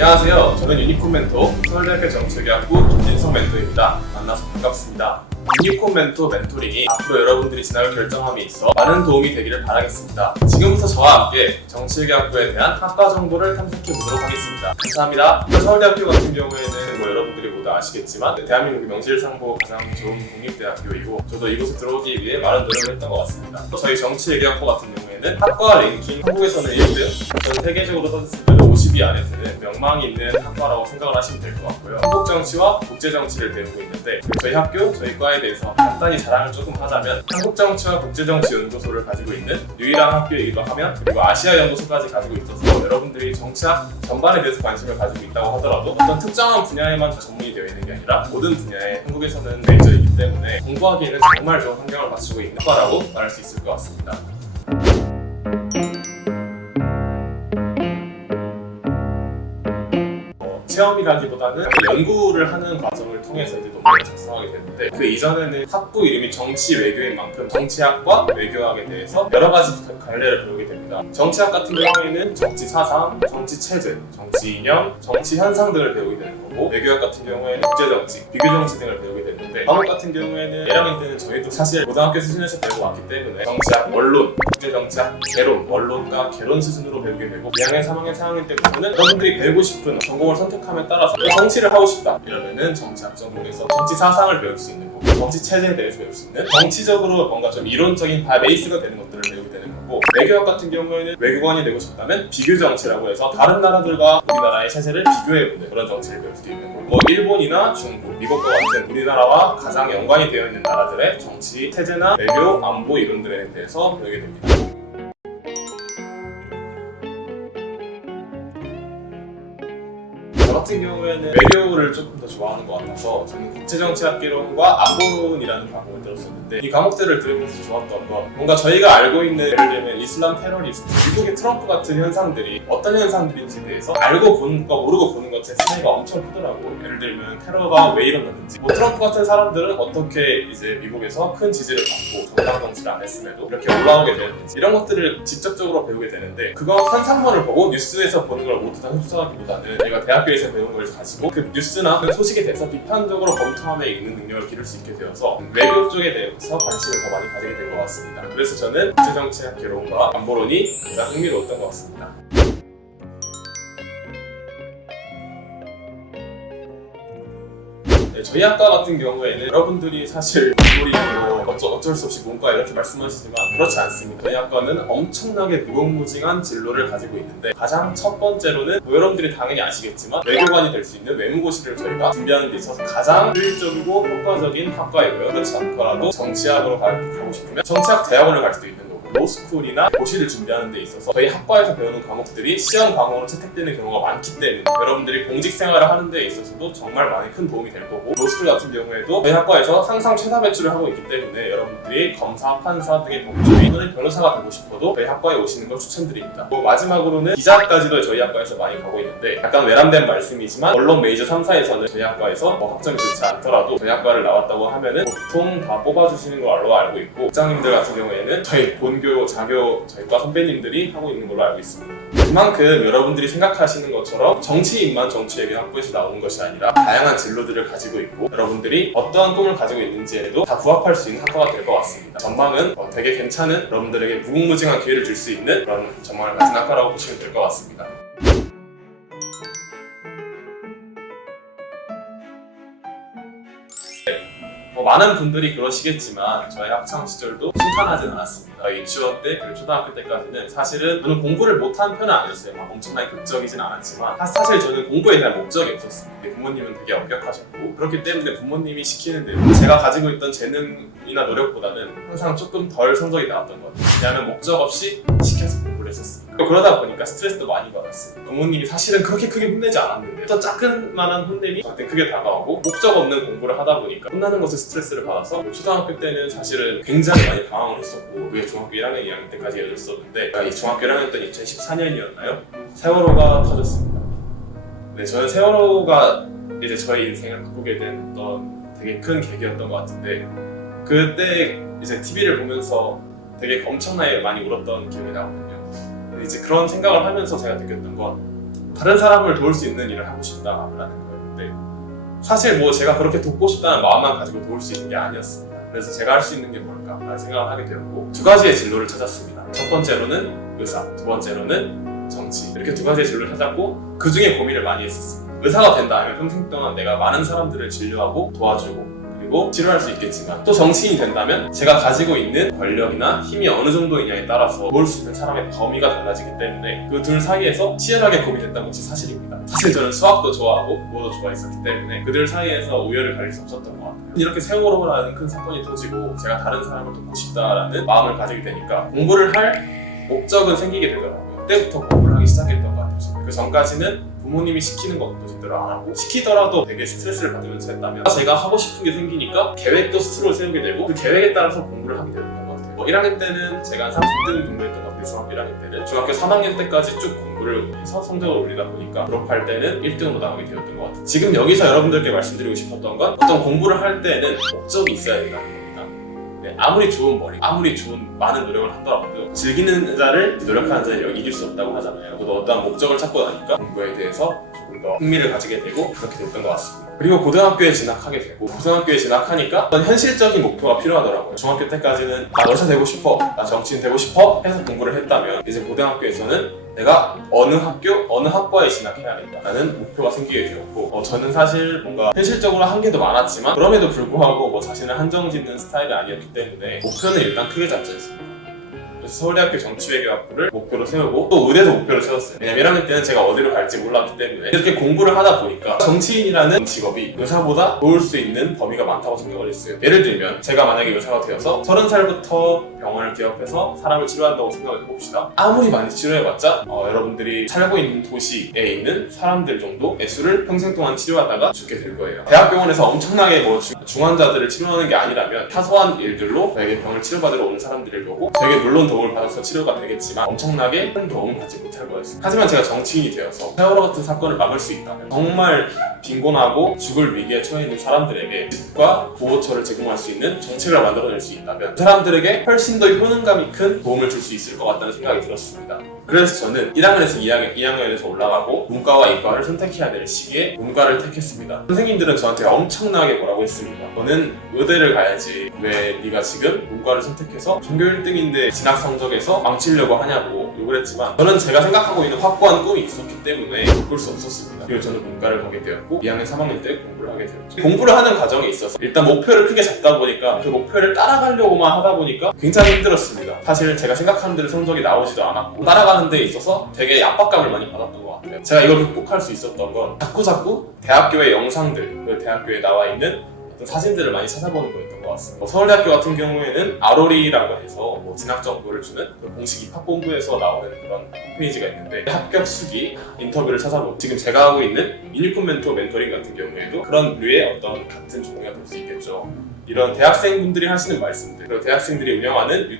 안녕하세요. 저는 유니콘 멘토 서울대학교 정치외교학부 김진성 멘토입니다. 만나서 반갑습니다. 유니콘 멘토 멘토링이 앞으로 여러분들이 지나갈 결정함에 있어 많은 도움이 되기를 바라겠습니다. 지금부터 저와 함께 정치외교학부에 대한 학과 정보를 탐색해 보도록 하겠습니다. 감사합니다. 서울대학교 같은 경우에는 여러분들이 모두 아시겠지만 대한민국 명실상부 가장 좋은 국립대학교이고 저도 이곳에 들어오기 위해 많은 노력을 했던 것 같습니다. 또 저희 정치외교학부 같은 경우에는 학과 랭킹 한국에서는 1등, 전 세계적으로 따졌을 때도 50위 안에 드는 명망이 있는 학과라고 생각을 하시면 될 것 같고요. 한국 정치와 국제 정치를 배우고 있는데 저희 학교, 저희 과에 대해서 간단히 자랑을 조금 하자면 한국 정치와 국제 정치 연구소를 가지고 있는 유일한 학교이기도 하며 그리고 아시아 연구소까지 가지고 있어서 여러분들이 정치학 전반에 대해서 관심을 가지고 있다고 하더라도 어떤 특정한 분야에만 전문이 되어 있는 게 아니라 모든 분야에 한국에서는 메이저이기 때문에 공부하기에는 정말 좋은 환경을 갖추고 있는 학과라고 말할 수 있을 것 같습니다. 체험이라기보다는 연구를 하는 과정을 통해서 이제 논문을 작성하게 됐는데 그 이전에는 학부 이름이 정치외교인 만큼 정치학과 외교학에 대해서 여러 가지 갈래를 배우게 됩니다. 정치학 같은 경우에는 정치사상, 정치체제, 정치이념, 정치현상 등을 배우게 되는 거고 외교학 같은 경우에는 국제정치, 비교정치 등을 배우게 되는데 과목 같은 경우에는 1학년 때는 저희도 사실 고등학교 수준에서 배우고 왔기 때문에 정치학, 원론, 국제정치학, 개론, 원론과 개론 수준으로 배우게 되고 2학년, 3학년, 4학년 때 보면은 여러분들이 배우고 싶은 전공을 선택함에 따라서 정치를 하고 싶다 이러면은 정치학 전공에서 정치 사상을 배울 수 있는 거고 정치 체제에 대해서 배울 수 있는 정치적으로 뭔가 좀 이론적인 베이스가 되는 것들을 배우게 되는 거고 외교학 같은 경우에는 외교관이 되고 싶다면 비교 정치라고 해서 다른 나라들과 우리나라의 체제를 비교해보는 그런 정치를 배울 수도 있는 거고 뭐 일본이나 중국, 미국과 같은 우리나라와 가장 연관이 되어 있는 나라들의 정치 체제나 외교, 안보 이론들에 대해서 배우게 됩니다. 저 같은 경우에는 외교를 조금 더 좋아하는 것 같아서 저는 국제정치학개론과 안보론이라는 과목을 들었었는데 이 과목들을 들으면서 좋았던 건 뭔가 저희가 알고 있는 예를 들면 이슬람 테러리스트, 미국의 트럼프 같은 현상들이 어떤 현상들인지에 대해서 알고 보는 것과 모르고 보는 것의 차이가 엄청 크더라고요. 예를 들면 테러가 왜 일어났는지 뭐 트럼프 같은 사람들은 어떻게 이제 미국에서 큰 지지를 받고 정당 정치를 안 했음에도 이렇게 올라오게 되는지 이런 것들을 직접적으로 배우게 되는데 그거 현상만을 보고 뉴스에서 보는 걸 모두 다 흡수하기보다는 내가 대학교에서 배운 걸 가지고 그 뉴스나 그 소식에 대해서 비판적으로 검토하며 읽는 능력을 기를 수 있게 되어서 외교 쪽에 대해서 관심을 더 많이 가지게 된 것 같습니다. 그래서 저는 국제정치학 개론과 안보론이 가장 흥미로웠던 것 같습니다. 저희 학과 같은 경우에는 여러분들이 사실 공부리고 어쩔 수 없이 문과 이렇게 말씀하시지만 그렇지 않습니다. 저희 학과는 엄청나게 무궁무진한 진로를 가지고 있는데 가장 첫 번째로는 뭐 여러분들이 당연히 아시겠지만 외교관이 될 수 있는 외무고시를 저희가 준비하는 데 있어서 가장 효율적이고 효과적인 학과이고요. 그렇지 않더라도 정치학으로 가고 싶으면 정치학 대학원을 갈 수도 있는 거고 로스쿨이나 고시를 준비하는 데 있어서 저희 학과에서 배우는 과목들이 시험 과목으로 채택되는 경우가 많기 때문에 여러분들이 공직 생활을 하는 데 있어서도 정말 많이 큰 도움이 될 거고 로스쿨 같은 경우에도 저희 학과에서 항상 최다 배출을 하고 있기 때문에 여러분들이 검사, 판사 등의 법조인 또는 변호사가 되고 싶어도 저희 학과에 오시는 걸 추천드립니다. 또 마지막으로는 기자까지도 저희 학과에서 많이 가고 있는데 약간 외람된 말씀이지만 언론 메이저 3사에서는 저희 학과에서 뭐 학점이 좋지 않더라도 저희 학과를 나왔다고 하면은 보통 다 뽑아주시는 걸로 알고 있고 국장님들 같은 경우에는 저희 본교, 자교, 저희과 선배님들이 하고 있는 걸로 알고 있습니다. 그만큼 여러분들이 생각하시는 것처럼 정치인만 정치외교학부에서 나오는 것이 아니라 다양한 진로들을 가지고 있고 여러분들이 어떠한 꿈을 가지고 있는지에도 다 부합할 수 있는 학과가 될 것 같습니다. 전망은 되게 괜찮은 여러분들에게 무궁무진한 기회를 줄 수 있는 그런 전망을 가진 학과라고 보시면 될 것 같습니다. 많은 분들이 그러시겠지만 저희 학창 시절도 순탄하진 않았습니다. 유치원 때 그리고 초등학교 때까지는 사실은 저는 공부를 못한 편은 아니었어요. 막 엄청나게 극적이진 않았지만 사실 저는 공부에 대한 목적이 없었습니다. 부모님은 되게 엄격하셨고 그렇기 때문에 부모님이 시키는 대로 제가 가지고 있던 재능이나 노력보다는 항상 조금 덜 성적이 나왔던 것 같아요. 왜냐하면 목적 없이 시켜서 공부를 했었으니까. 그러다 보니까 스트레스도 많이 받았어요. 부모님이 사실은 그렇게 크게 혼내지 않았는데 또 작은만한 혼냄이 저한테 크게 다가오고 목적 없는 공부를 하다 보니까 혼나는 것에 스트레스를 받아서 초등학교 때는 사실은 굉장히 많이 방황을 했었고 그게 중학교 1학년, 2학년 때까지 이어졌었는데 이 중학교 1학년 때는 2014년이었나요? 세월호가 터졌습니다. 네, 저는 세월호가 이제 저희 인생을 바꾸게 된 어떤 되게 큰 계기였던 것 같은데 그때 이제 TV를 보면서 되게 엄청나게 많이 울었던 기억이 나거든요. 근데 이제 그런 생각을 하면서 제가 느꼈던 건 다른 사람을 도울 수 있는 일을 하고 싶다라는 거였는데 사실 뭐 제가 그렇게 돕고 싶다는 마음만 가지고 도울 수 있는 게 아니었습니다. 그래서 제가 할 수 있는 게 뭘까라는 생각을 하게 되었고 두 가지의 진로를 찾았습니다. 첫 번째로는 의사, 두 번째로는 정치 이렇게 두 가지의 진로를 찾았고 그 중에 고민을 많이 했었습니다. 의사가 된다면 평생 동안 내가 많은 사람들을 진료하고 도와주고 그리고 치료할 수 있겠지만 또 정치인이 된다면 제가 가지고 있는 권력이나 힘이 어느 정도이냐에 따라서 도울 수 있는 사람의 범위가 달라지기 때문에 그 둘 사이에서 치열하게 고민했던 것이 사실입니다. 사실 저는 수학도 좋아하고 국어도 좋아했었기 때문에 그들 사이에서 우열을 가릴 수 없었던 것 같아요. 이렇게 세월호라는 큰 사건이 터지고 제가 다른 사람을 돕고 싶다라는 마음을 가지게 되니까 공부를 할 목적은 생기게 되더라고요. 그때부터 공부를 하기 시작했던 것 같아요. 그 전까지는 부모님이 시키는 것도 제대로 안 하고 시키더라도 되게 스트레스를 받으면서 했다면 제가 하고 싶은 게 생기니까 계획도 스스로 세우게 되고 그 계획에 따라서 공부를 하게 되는 것 같아요. 1학년 때는 제가 한 30등 정도 했던 것 같아요. 중학교 1학년 때는 중학교 3학년 때까지 쭉 공부를 해서 성적을 올리다 보니까 졸업할 때는 1등으로 나오게 되었던 것 같아요. 지금 여기서 여러분들께 말씀드리고 싶었던 건 어떤 공부를 할 때는 목적이 있어야 된다는 겁니다. 아무리 좋은 머리, 아무리 좋은 많은 노력을 하더라도 즐기는 자를 노력하는 자를 이길 수 없다고 하잖아요. 저도 어떠한 목적을 찾고 나니까 공부에 대해서 조금 더 흥미를 가지게 되고 그렇게 됐던 것 같습니다. 그리고 고등학교에 진학하게 되고 고등학교에 진학하니까 어떤 현실적인 목표가 필요하더라고요. 중학교 때까지는 나 의사 되고 싶어, 나 정치인 되고 싶어 해서 공부를 했다면 이제 고등학교에서는 내가 어느 학교, 어느 학과에 진학해야겠다라는 목표가 생기게 되었고 저는 사실 뭔가 현실적으로 한계도 많았지만 그럼에도 불구하고 뭐 자신을 한정짓는 스타일이 아니었기 때문에 목표는 일단 크게 잡지 않습니다. 그래서 서울대학교 정치외교학부를 목표로 세우고 또 의대도 목표를 세웠어요. 왜냐면 1학년 때는 제가 어디로 갈지 몰랐기 때문에 이렇게 공부를 하다 보니까 정치인이라는 직업이 의사보다 도울 수 있는 범위가 많다고 생각을 했어요. 예를 들면 제가 만약에 의사가 되어서 30살부터 병원을 개업해서 사람을 치료한다고 생각을 해봅시다. 아무리 많이 치료해봤자 여러분들이 살고 있는 도시에 있는 사람들 정도의 수를 평생 동안 치료하다가 죽게 될 거예요. 대학병원에서 엄청나게 뭐 중환자들을 치료하는 게 아니라면 사소한 일들로 저에게 병을 치료받으러 오는 사람들을 보고 되게 물론 도움을 받아서 치료가 되겠지만 엄청나게 큰 도움을 받지 못할 거였어요. 하지만 제가 정치인이 되어서 세월호 같은 사건을 막을 수 있다면 정말 빈곤하고 죽을 위기에 처해 있는 사람들에게 집과 보호처를 제공할 수 있는 정책을 만들어낼 수 있다면 그 사람들에게 훨씬 더 효능감이 큰 도움을 줄 수 있을 것 같다는 생각이 들었습니다. 그래서 저는 1학년에서 2학년에서 올라가고 문과와 이과를 선택해야 될 시기에 문과를 택했습니다. 선생님들은 저한테 엄청나게 뭐라고 했습니다. 너는 의대를 가야지 왜 네가 지금 문과를 선택해서 전교 1등인데 진학 성적에서 망치려고 하냐고 욕을 했지만 저는 제가 생각하고 있는 확고한 꿈이 있었기 때문에 바꿀 수 없었습니다. 그리고 저는 문과를 가게 되었고 2학년 3학년 때 공부를 하게 되었죠. 공부를 하는 과정에 있어서 일단 목표를 크게 잡다 보니까 그 목표를 따라가려고만 하다 보니까 굉장히 힘들었습니다. 사실 제가 생각하는 대로 성적이 나오지도 않았고 따라가는 데 있어서 되게 압박감을 많이 받았던 것 같아요. 제가 이걸 극복할 수 있었던 건 자꾸 대학교의 영상들, 그 대학교에 나와 있는 어떤 사진들을 많이 찾아보는 거였던 것 같습니다. 서울대학교 같은 경우에는 아로리라고 해서 진학 정보를 주는 공식 입학본부에서 나오는 그런 홈페이지가 있는데 합격 수기 인터뷰를 찾아보고 지금 제가 하고 있는 유니콘 멘토 멘토링 같은 경우에도 그런 류의 어떤 같은 종류가 될 수 있겠죠. 이런 대학생분들이 하시는 말씀들, 그리고 대학생들이 운영하는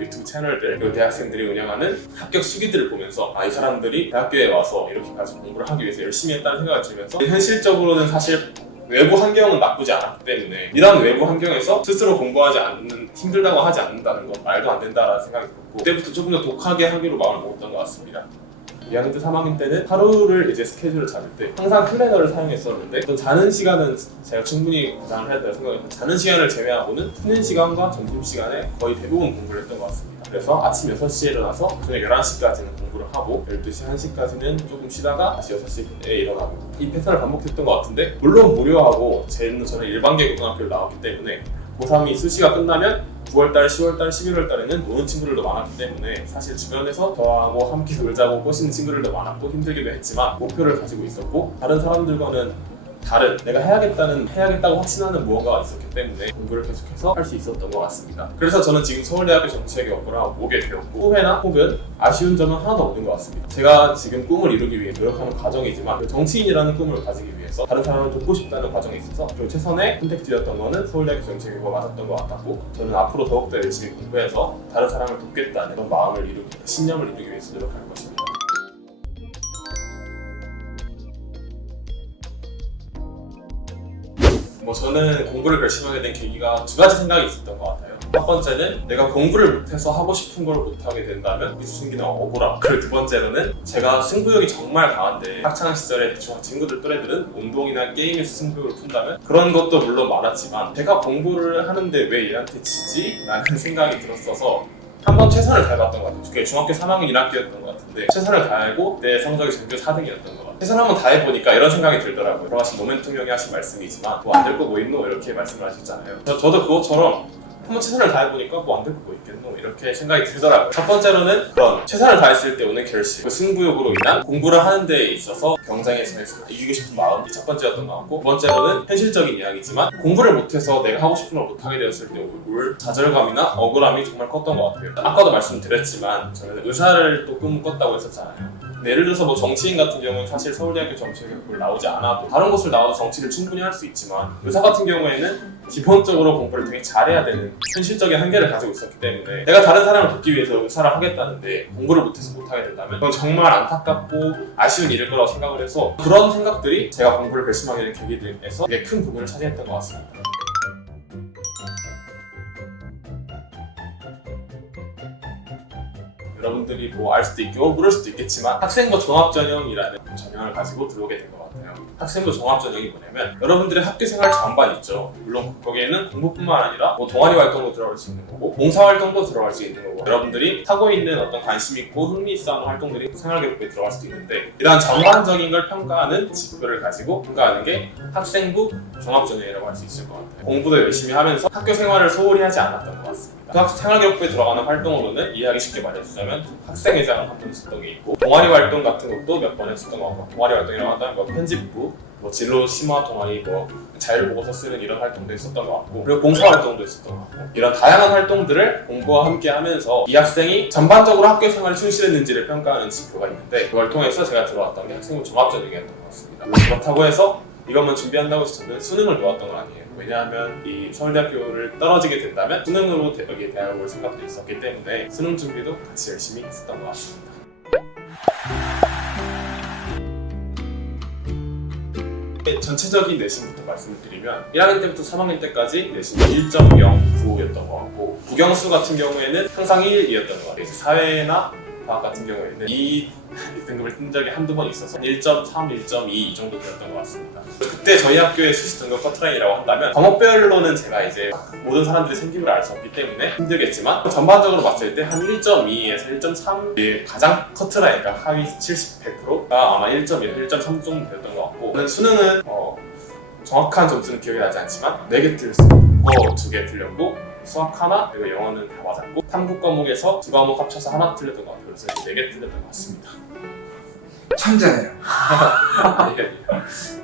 유튜브 채널들, 그리고 대학생들이 운영하는 합격 수기들을 보면서 이 사람들이 대학교에 와서 이렇게까지 공부를 하기 위해서 열심히 했다는 생각을 들면서 현실적으로는 사실 외부 환경은 나쁘지 않았기 때문에 이런 외부 환경에서 스스로 공부하지 않는, 힘들다고 하지 않는다는 건 말도 안 된다라는 생각이 들었고 그때부터 조금 더 독하게 하기로 마음을 먹었던 것 같습니다. 2학년 때 3학년 때는 하루를 이제 스케줄을 잡을 때 항상 플래너를 사용했었는데 어떤 자는 시간은 제가 충분히 보장을 해야 된다고 생각해서 자는 시간을 제외하고는 쉬는 시간과 점심시간에 거의 대부분 공부를 했던 것 같습니다. 그래서 아침 6시에 일어나서 저녁 11시까지는 공부를 하고 12시, 1시까지는 조금 쉬다가 다시 6시에 일어나고 이 패턴을 반복했던 것 같은데 물론 무료하고 저는 일반계 고등학교를 나왔기 때문에 고3이 수시가 끝나면 9월달, 10월달, 11월달에는 노는 친구들도 많았기 때문에 사실 주변에서 저하고 함께 놀자고 꼬시는 친구들도 많았고 힘들기도 했지만 목표를 가지고 있었고 다른 사람들과는 다른 내가 해야겠다고 확신하는 무언가가 있었기 때문에 공부를 계속해서 할 수 있었던 것 같습니다. 그래서 저는 지금 서울대학교 정치외교학부를 오게 되었고 후회나 혹은 아쉬운 점은 하나도 없는 것 같습니다. 제가 지금 꿈을 이루기 위해 노력하는 과정이지만 그 정치인이라는 꿈을 가지기 위해서 다른 사람을 돕고 싶다는 과정에 있어서 그 최선의 선택지였던 거는 서울대학교 정치외교가 맞았던 것 같았고 저는 앞으로 더욱더 열심히 공부해서 다른 사람을 돕겠다는 그런 마음을 이루기, 신념을 이루기 위해서 노력할 것입니다. 저는 공부를 결심하게 된 계기가 두 가지 생각이 있었던 것 같아요. 첫 번째는 내가 공부를 못해서 하고 싶은 걸 못하게 된다면 생기는 억울함. 그리고 두 번째로는 제가 승부욕이 정말 강한데 학창 시절에 대충 친구들 또래들은 운동이나 게임에서 승부욕을 푼다면 그런 것도 물론 많았지만 제가 공부를 하는데 왜 얘한테 지지? 라는 생각이 들었어서 한번 최선을 다해봤던 것 같아요. 그게 중학교 3학년 1학기였던 것 같은데 최선을 다하고 내 성적이 전교 4등이었던 것 같아요. 최선을 한번 다해보니까 이런 생각이 들더라고요. 돌아가신 노멘통 형이 하신 말씀이지만 뭐 안 될 거 뭐 있노? 이렇게 말씀을 하셨잖아요. 저도 그것처럼 한번 최선을 다해보니까 뭐 안 될 거 뭐 있겠노? 이렇게 생각이 들더라고요. 첫 번째로는 그런 최선을 다했을 때 오는 결심, 그 승부욕으로 인한 공부를 하는 데 있어서 경쟁에서 이기고 싶은 마음이 첫 번째였던 것 같고, 두 번째로는 현실적인 이야기지만 공부를 못해서 내가 하고 싶은 걸 못하게 되었을 때 올 좌절감이나 억울함이 정말 컸던 것 같아요. 아까도 말씀드렸지만 저는 의사를 또 꿈을 꿨다고 했었잖아요. 예를 들어서 뭐 정치인 같은 경우는 사실 서울대학교 정치학을 나오지 않아도 다른 곳을 나와도 정치를 충분히 할 수 있지만 의사 같은 경우에는 기본적으로 공부를 되게 잘해야 되는 현실적인 한계를 가지고 있었기 때문에 내가 다른 사람을 돕기 위해서 의사를 하겠다는데 공부를 못해서 못하게 된다면 그건 정말 안타깝고 아쉬운 일일 거라고 생각을 해서 그런 생각들이 제가 공부를 결심하게 된 계기들에서 되게 큰 부분을 차지했던 것 같습니다. 여러분들이 뭐 알 수도 있고 모를 수도 있겠지만 학생부 종합전형이라는 전형을 가지고 들어오게 된 것 같아요. 학생부 종합전형이 뭐냐면 여러분들의 학교 생활 전반 있죠. 물론 거기에는 공부뿐만 아니라 뭐 동아리 활동도 들어갈 수 있는 거고 봉사활동도 들어갈 수 있는 거고 여러분들이 하고 있는 어떤 관심 있고 흥미 있어 하는 활동들이 생활교육부에 들어갈 수도 있는데 이러한 전반적인 걸 평가하는 지표를 가지고 평가하는 게 학생부 종합전형이라고 할 수 있을 것 같아요. 공부도 열심히 하면서 학교 생활을 소홀히 하지 않았던 것 같습니다. 그 생활교육부에 들어가는 활동으로는 이해하기 쉽게 말해주자면 학생회장을 한 번 했었던 게 있고 동아리 활동 같은 것도 몇 번 했었던 것 같고 동아리 활동이라고 한다면 뭐 편집부, 뭐 진로 심화 동아리, 뭐 자율보고서 쓰는 이런 활동도 했었던 것 같고 그리고 봉사활동도 했었던 것 같고 이런 다양한 활동들을 공부와 함께 하면서 이 학생이 전반적으로 학교 생활에 충실했는지를 평가하는 지표가 있는데 그걸 통해서 제가 들어왔던 게 학생부 종합전형이었던 것 같습니다. 그렇다고 해서 이것만 준비한다고 해서 저는 수능을 놓았던 건 아니에요. 왜냐하면 이 서울대학교를 떨어지게 된다면 수능으로 여기 대학을 올 생각도 있었기 때문에 수능 준비도 같이 열심히 했었던 것 같습니다. 전체적인 내신부터 말씀을 드리면 1학년 때부터 3학년 때까지 내신이 1.09였던 것 같고 국영수 같은 경우에는 항상 1이었던 것 같아요. 사회나 과학 같은 경우에는 2등급을 뜬 적이 한두 번 있어서 1.3, 1.2 이 정도 되었던 것 같습니다. 그때 저희 학교의 수시 등급 커트라인이라고 한다면 과목별로는 제가 이제 모든 사람들이 생김을 알 수 없기 때문에 힘들겠지만 전반적으로 봤을 때 한 1.2에서 1.3이 가장 커트라인, 그러니까 하위 70, 100%가 아마 1.1, 1.3 정도 되었던 것 같고 저는 수능은 정확한 점수는 기억이 나지 않지만 4개 틀렸어요. 2개 틀렸고 수학 하나, 그리고 영어는 다 맞았고 탐구 과목에서 2과목 합쳐서 하나 틀렸던 것 같아요. 그래서 4개 틀렸던 것 같습니다. 천재네요. 예.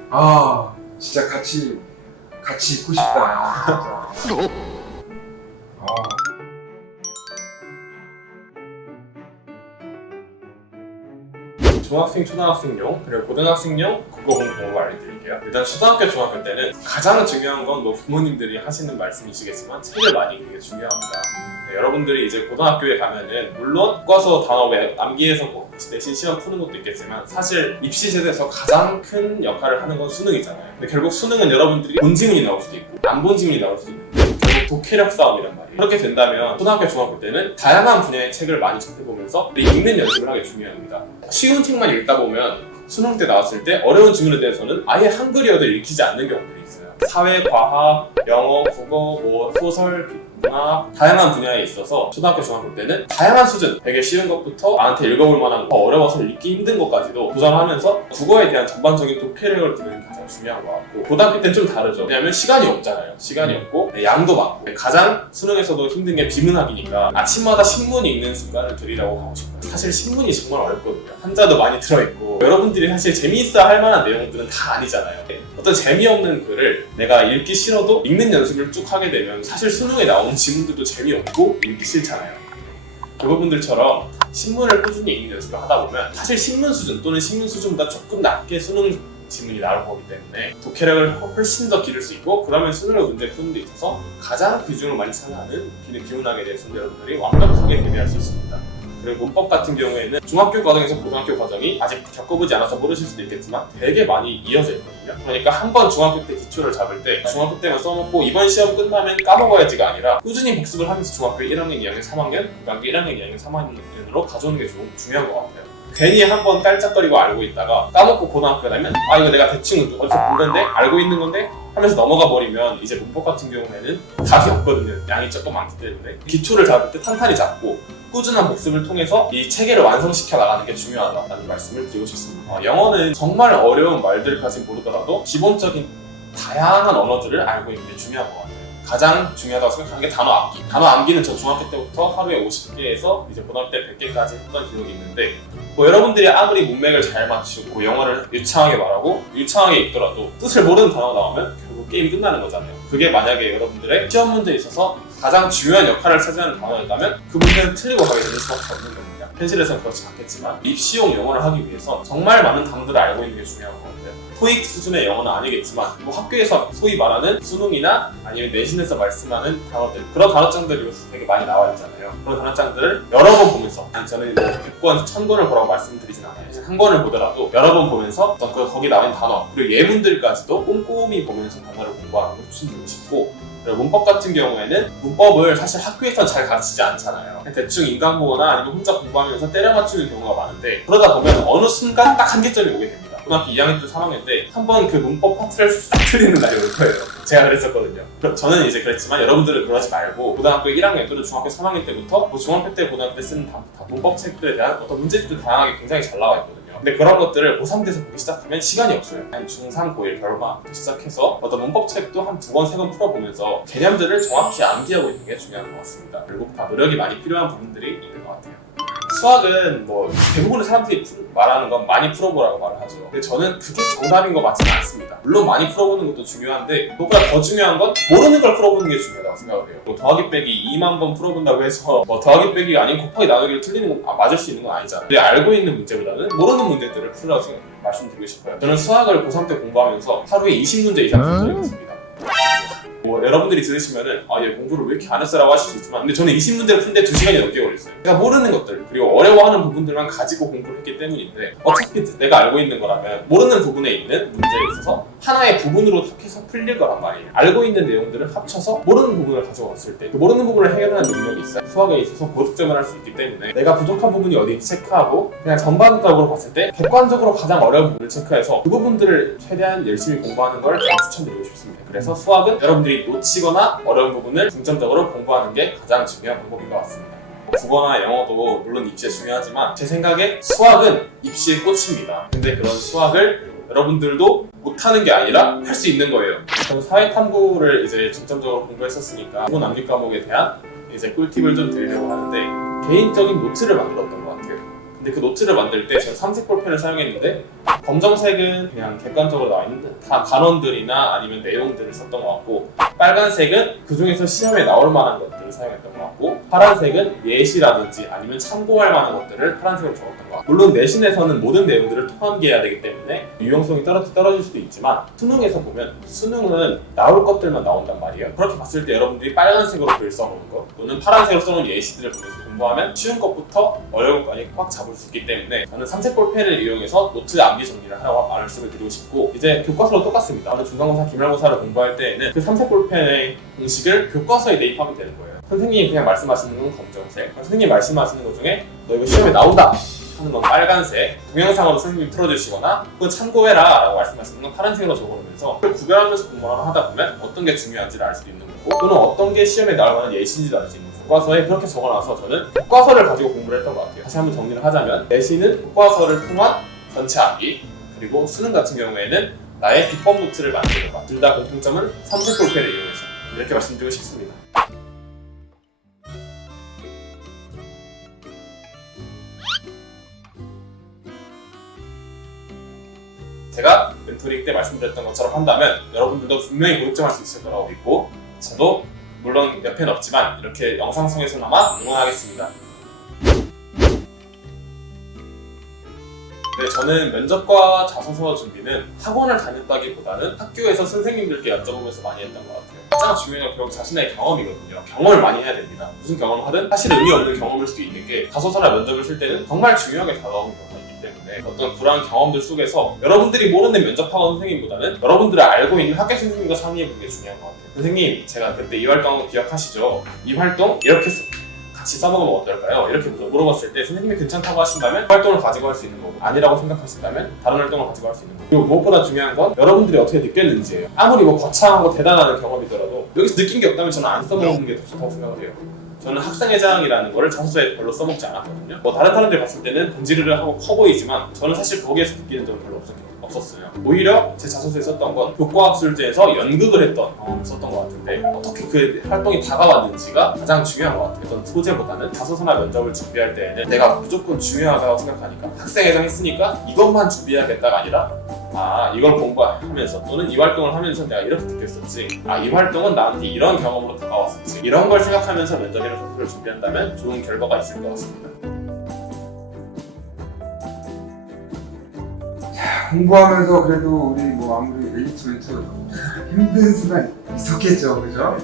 아 진짜 같이 있고 싶다. 진짜. 중학생, 초등학생용, 그리고 고등학생용 국어 공부 방법을 알려드릴게요. 일단 초등학교, 중학교 때는 가장 중요한 건 뭐 부모님들이 하시는 말씀이시겠지만 책을 많이 읽는 게 중요합니다. 네, 여러분들이 이제 고등학교에 가면은 물론 교과서 단어 암기해서 뭐 내신 시험 푸는 것도 있겠지만 사실 입시 제도에서 가장 큰 역할을 하는 건 수능이잖아요. 근데 결국 수능은 여러분들이 본 지문이 나올 수도 있고 안 본 지문이 나올 수도 있는데 결국 독해력 싸움이란 말이에요. 그렇게 된다면 초등학교, 중학교 때는 다양한 분야의 책을 많이 접해보면서 읽는 연습을 하게 중요합니다. 쉬운 책만 읽다 보면 수능 때 나왔을 때 어려운 지문에 대해서는 아예 한글이어도 읽히지 않는 경우들이 있어요. 사회, 과학, 영어, 국어, 뭐 소설, 문학 다양한 분야에 있어서 초등학교, 중학교 때는 다양한 수준 되게 쉬운 것부터 나한테 읽어볼 만한 거 어려워서 읽기 힘든 것까지도 도전하면서 국어에 대한 전반적인 독해력을 기르는 게 가장 중요한 것 같고 고등학교 때는 좀 다르죠. 왜냐하면 시간이 없잖아요. 시간이 없고 양도 많고 가장 수능에서도 힘든 게 비문학이니까 아침마다 신문 읽는 습관을 들이라고 하고 싶어요. 사실 신문이 정말 어렵거든요. 한자도 많이 들어있고 여러분들이 사실 재미있어 할 만한 내용들은 다 아니잖아요. 어떤 재미없는 글을 내가 읽기 싫어도 읽는 연습을 쭉 하게 되면 사실 수능에 나오는 지문들도 재미없고 읽기 싫잖아요. 그 부분들처럼 신문을 꾸준히 읽는 연습을 하다 보면 사실 신문 수준 또는 신문 수준보다 조금 낮게 수능 지문이 나올 거기 때문에 독해력을 훨씬 더 기를 수 있고 그러면 수능을 문제 푸는 데 있어서 가장 비중을 많이 차지하는 비문학에 대해서는 여러분들이 완벽하게 대비할 수 있습니다. 그리고 문법 같은 경우에는 중학교 과정에서 고등학교 과정이 아직 겪어보지 않아서 모르실 수도 있겠지만 되게 많이 이어져 있거든요. 그러니까 한 번 중학교 때 기초를 잡을 때 중학교 때만 써놓고 이번 시험 끝나면 까먹어야지가 아니라 꾸준히 복습을 하면서 중학교 1학년, 2학년, 3학년, 고등학교 1학년, 2학년, 3학년으로 가져오는 게 중요한 것 같아요. 괜히 한번 깔짝거리고 알고 있다가 까먹고 고등학교 가면 아 이거 내가 대충 어디서 본 건데 알고 있는 건데 하면서 넘어가 버리면 이제 문법 같은 경우에는 답이 없거든요. 양이 조금 많기 때문에 기초를 잡을 때 탄탄히 잡고 꾸준한 복습을 통해서 이 체계를 완성시켜 나가는 게 중요하다는 말씀을 드리고 싶습니다. 영어는 정말 어려운 말들까지 모르더라도 기본적인 다양한 언어들을 알고 있는 게 중요한 것 같아요. 가장 중요하다고 생각하는 게 단어 암기. 단어 암기는 저 중학교 때부터 하루에 50개에서 이제 고등학교 때 100개까지 했던 기록이 있는데 여러분들이 아무리 문맥을 잘 맞추고 영어를 유창하게 말하고 유창하게 읽더라도 뜻을 모르는 단어가 나오면 결국 게임이 끝나는 거잖아요. 그게 만약에 여러분들의 시험 문제에 있어서 가장 중요한 역할을 차지하는 단어였다면 그 문제는 틀리고 가게 되는 수밖에 없는 겁니다. 현실에서는 그렇지 않겠지만 입시용 영어를 하기 위해서 정말 많은 단어들을 알고 있는 게 중요한 것 같아요. 토익 수준의 영어는 아니겠지만 뭐 학교에서 소위 말하는 수능이나 아니면 내신에서 말씀하는 단어들 그런 단어장들이 요새 되게 많이 나와 있잖아요. 그런 단어장들을 여러 번 보면서 아니 저는 뭐 100권, 1000권을 보라고 말씀드리진 않아요. 한 권을 보더라도 여러 번 보면서 어떤 거기 나온 단어 그리고 예문들까지도 꼼꼼히 보면서 단어를 공부하는 걸 추천드리고 싶고 그리고 문법 같은 경우에는 문법을 사실 학교에서 잘 가르치지 않잖아요. 대충 인강 보거나 아니면 혼자 공부하면서 때려 맞추는 경우가 많은데 그러다 보면 어느 순간 딱 한계점이 오게 됩니다. 고등학교 2학년 때 3학년 때 한 번 그 문법 파트를 싹 틀리는 날이 올 거예요. 제가 그랬었거든요. 저는 이제 그랬지만 여러분들은 그러지 말고 고등학교 1학년 또는 중학교 3학년 때부터 뭐 중학교 때 고등학교 때 쓰는 문법 책들에 대한 어떤 문제집도 다양하게 굉장히 잘 나와 있거든요. 근데 그런 것들을 고3 돼서 보기 시작하면 시간이 없어요. 한 중3, 고1 결과부터 시작해서 어떤 문법 책도 한 2권, 3권 풀어보면서 개념들을 정확히 암기하고 있는 게 중요한 것 같습니다. 그리고 다 노력이 많이 필요한 부분들이 있는 것 같아요. 수학은 뭐 대부분의 사람들이 말하는 건 많이 풀어보라고 말을 하죠. 근데 저는 그게 정답인 것 같지는 않습니다. 물론 많이 풀어보는 것도 중요한데 그것보다 더 중요한 건 모르는 걸 풀어보는 게 중요하다고 생각을 해요. 뭐 더하기 빼기 2만 번 풀어본다고 해서 뭐 더하기 빼기가 아닌 곱하기 나누기를 틀리는 건 맞을 수 있는 건 아니잖아요. 근데 알고 있는 문제보다는 모르는 문제들을 풀으라고 말씀드리고 싶어요. 저는 수학을 고3 때 공부하면서 하루에 20문제 이상 푼 적이 있습니다. 뭐 여러분들이 들으시면은 아 얘 공부를 왜 이렇게 안 했어라고 하실 수 있지만 근데 저는 20문제를 푸는데 2시간이 넘게 걸렸어요. 제가 모르는 것들 그리고 어려워하는 부분들만 가지고 공부를 했기 때문인데 어차피 내가 알고 있는 거라면 모르는 부분에 있는 문제에 있어서 하나의 부분으로 해서 풀릴 거란 말이에요. 알고 있는 내용들을 합쳐서 모르는 부분을 가져왔을 때 그 모르는 부분을 해결하는 능력이 있어요. 수학에 있어서 고득점을 할 수 있기 때문에 내가 부족한 부분이 어디인지 체크하고 그냥 전반적으로 봤을 때 객관적으로 가장 어려운 부분을 체크해서 그 부분들을 최대한 열심히 공부하는 걸 저는 추천드리고 싶습니다. 그래서 수학은 여러분들이 놓치거나 어려운 부분을 중점적으로 공부하는 게 가장 중요한 방법인 것 같습니다. 국어나 영어도 물론 입시에 중요하지만 제 생각에 수학은 입시의 꽃입니다. 근데 그런 수학을 여러분들도 못하는 게 아니라 할 수 있는 거예요. 저는 사회탐구를 이제 중점적으로 공부했었으니까 기본 암기 과목에 대한 이제 꿀팁을 좀 드리려고 하는데 개인적인 노트를 만들었던 것 같아요. 근데 그 노트를 만들 때 저는 3색 볼펜을 사용했는데 검정색은 그냥 객관적으로 나와 있는 단원들이나 아니면 내용들을 썼던 것 같고 빨간색은 그 중에서 시험에 나올 만한 것들을 사용했던 것 같고 파란색은 예시라든지 아니면 참고할 만한 것들을 파란색으로 적었던 것 같고 물론 내신에서는 모든 내용들을 토함기해야 되기 때문에 유용성이 떨어질 수도 있지만 수능에서 보면 수능은 나올 것들만 나온단 말이에요. 그렇게 봤을 때 여러분들이 빨간색으로 글 써놓은 거 또는 파란색으로 써놓은 예시들을 보면서 공부하면 쉬운 것부터 어려운 것까지 꽉 잡을 수 있기 때문에 저는 3색 볼펜을 이용해서 노트 암기 정리를 하라고 말씀을 드리고 싶고 이제 교과서도 똑같습니다. 중간고사, 기말고사를 공부할 때에는 그 3색 볼펜의 공식을 교과서에 대입하면 되는 거예요. 선생님이 그냥 말씀하시는 건 검정색, 선생님이 말씀하시는 것 중에 너 이거 시험에 나온다 하는 건 빨간색, 동영상으로 선생님이 틀어주시거나 그거 참고해라 라고 말씀하시는 건 파란색으로 적어놓으면서 그걸 구별하면서 공부를 하다 보면 어떤 게 중요한지를 알 수도 있는 거고 또는 어떤 게 시험에 나올 만한 예시인지도 알 수 있는 거고 교과서에 그렇게 적어놔서 저는 교과서를 가지고 공부를 했던 것 같아요. 다시 한번 정리를 하자면 내신은 교과서를 통한 전체 암기 그리고 수능 같은 경우에는 나의 비법 노트를 만드는 것. 둘 다 공통점은 3색 볼펜을 이용해서 이렇게 말씀드리고 싶습니다. 제가 멘토링 때 말씀드렸던 것처럼 한다면 여러분들도 분명히 고득점할 수 있을 거라고 믿고 저도 물론 옆에는 없지만 이렇게 영상송에서나마 응원하겠습니다. 네, 저는 면접과 자소서 준비는 학원을 다녔다기보다는 학교에서 선생님들께 여쭤보면서 많이 했던 것 같아요. 가장 중요한 건 결국 자신의 경험이거든요. 경험을 많이 해야 됩니다. 무슨 경험을 하든 사실 의미 없는 경험일 수도 있는 게 자소서나 면접을 쓸 때는 정말 중요하게 다가오는 경우가 있기 때문에 어떤 그러한 경험들 속에서 여러분들이 모르는 면접학원 선생님보다는 여러분들이 알고 있는 학교 선생님과 상의해보는 게 중요한 것 같아요. 선생님, 제가 그때 이 활동 기억하시죠? 이 활동 이렇게 같이 써먹으면 어떨까요? 이렇게 물어봤을 때 선생님이 괜찮다고 하신다면 그 활동을 가지고 할 수 있는 거고, 아니라고 생각하신다면 다른 활동을 가지고 할 수 있는 거고, 그리고 무엇보다 중요한 건 여러분들이 어떻게 느꼈는지예요. 아무리 뭐 거창하고 대단한 경험이더라도 여기서 느낀 게 없다면 저는 안 써먹는 게 더 좋다고 생각을 해요. 저는 학생회장이라는 거를 자소서에 별로 써먹지 않았거든요. 뭐 다른 사람들이 봤을 때는 번지르르 하고 커 보이지만 저는 사실 거기에서 느끼는 점은 별로 없었어요. 오히려 제 자소서에 썼던 건 교과학술제에서 연극을 했던 경험을 썼던 것 같은데, 어떻게 그 활동이 다가왔는지가 가장 중요한 것 같아요. 어떤 소재보다는 자소서나 면접을 준비할 때에는 내가 무조건 중요하다고 생각하니까 학생회장 했으니까 이것만 준비해야겠다가 아니라 이걸 공부하면서 또는 이 활동을 하면서 내가 이렇게 느꼈었지, 이 활동은 나한테 이런 경험으로 다가왔었지, 이런 걸 생각하면서 면접이나 자소서를 준비한다면 좋은 결과가 있을 것 같습니다. 공부하면서 그래도 우리 뭐 아무리 엘리트멘트 힘든 순간 있었겠죠, 그죠?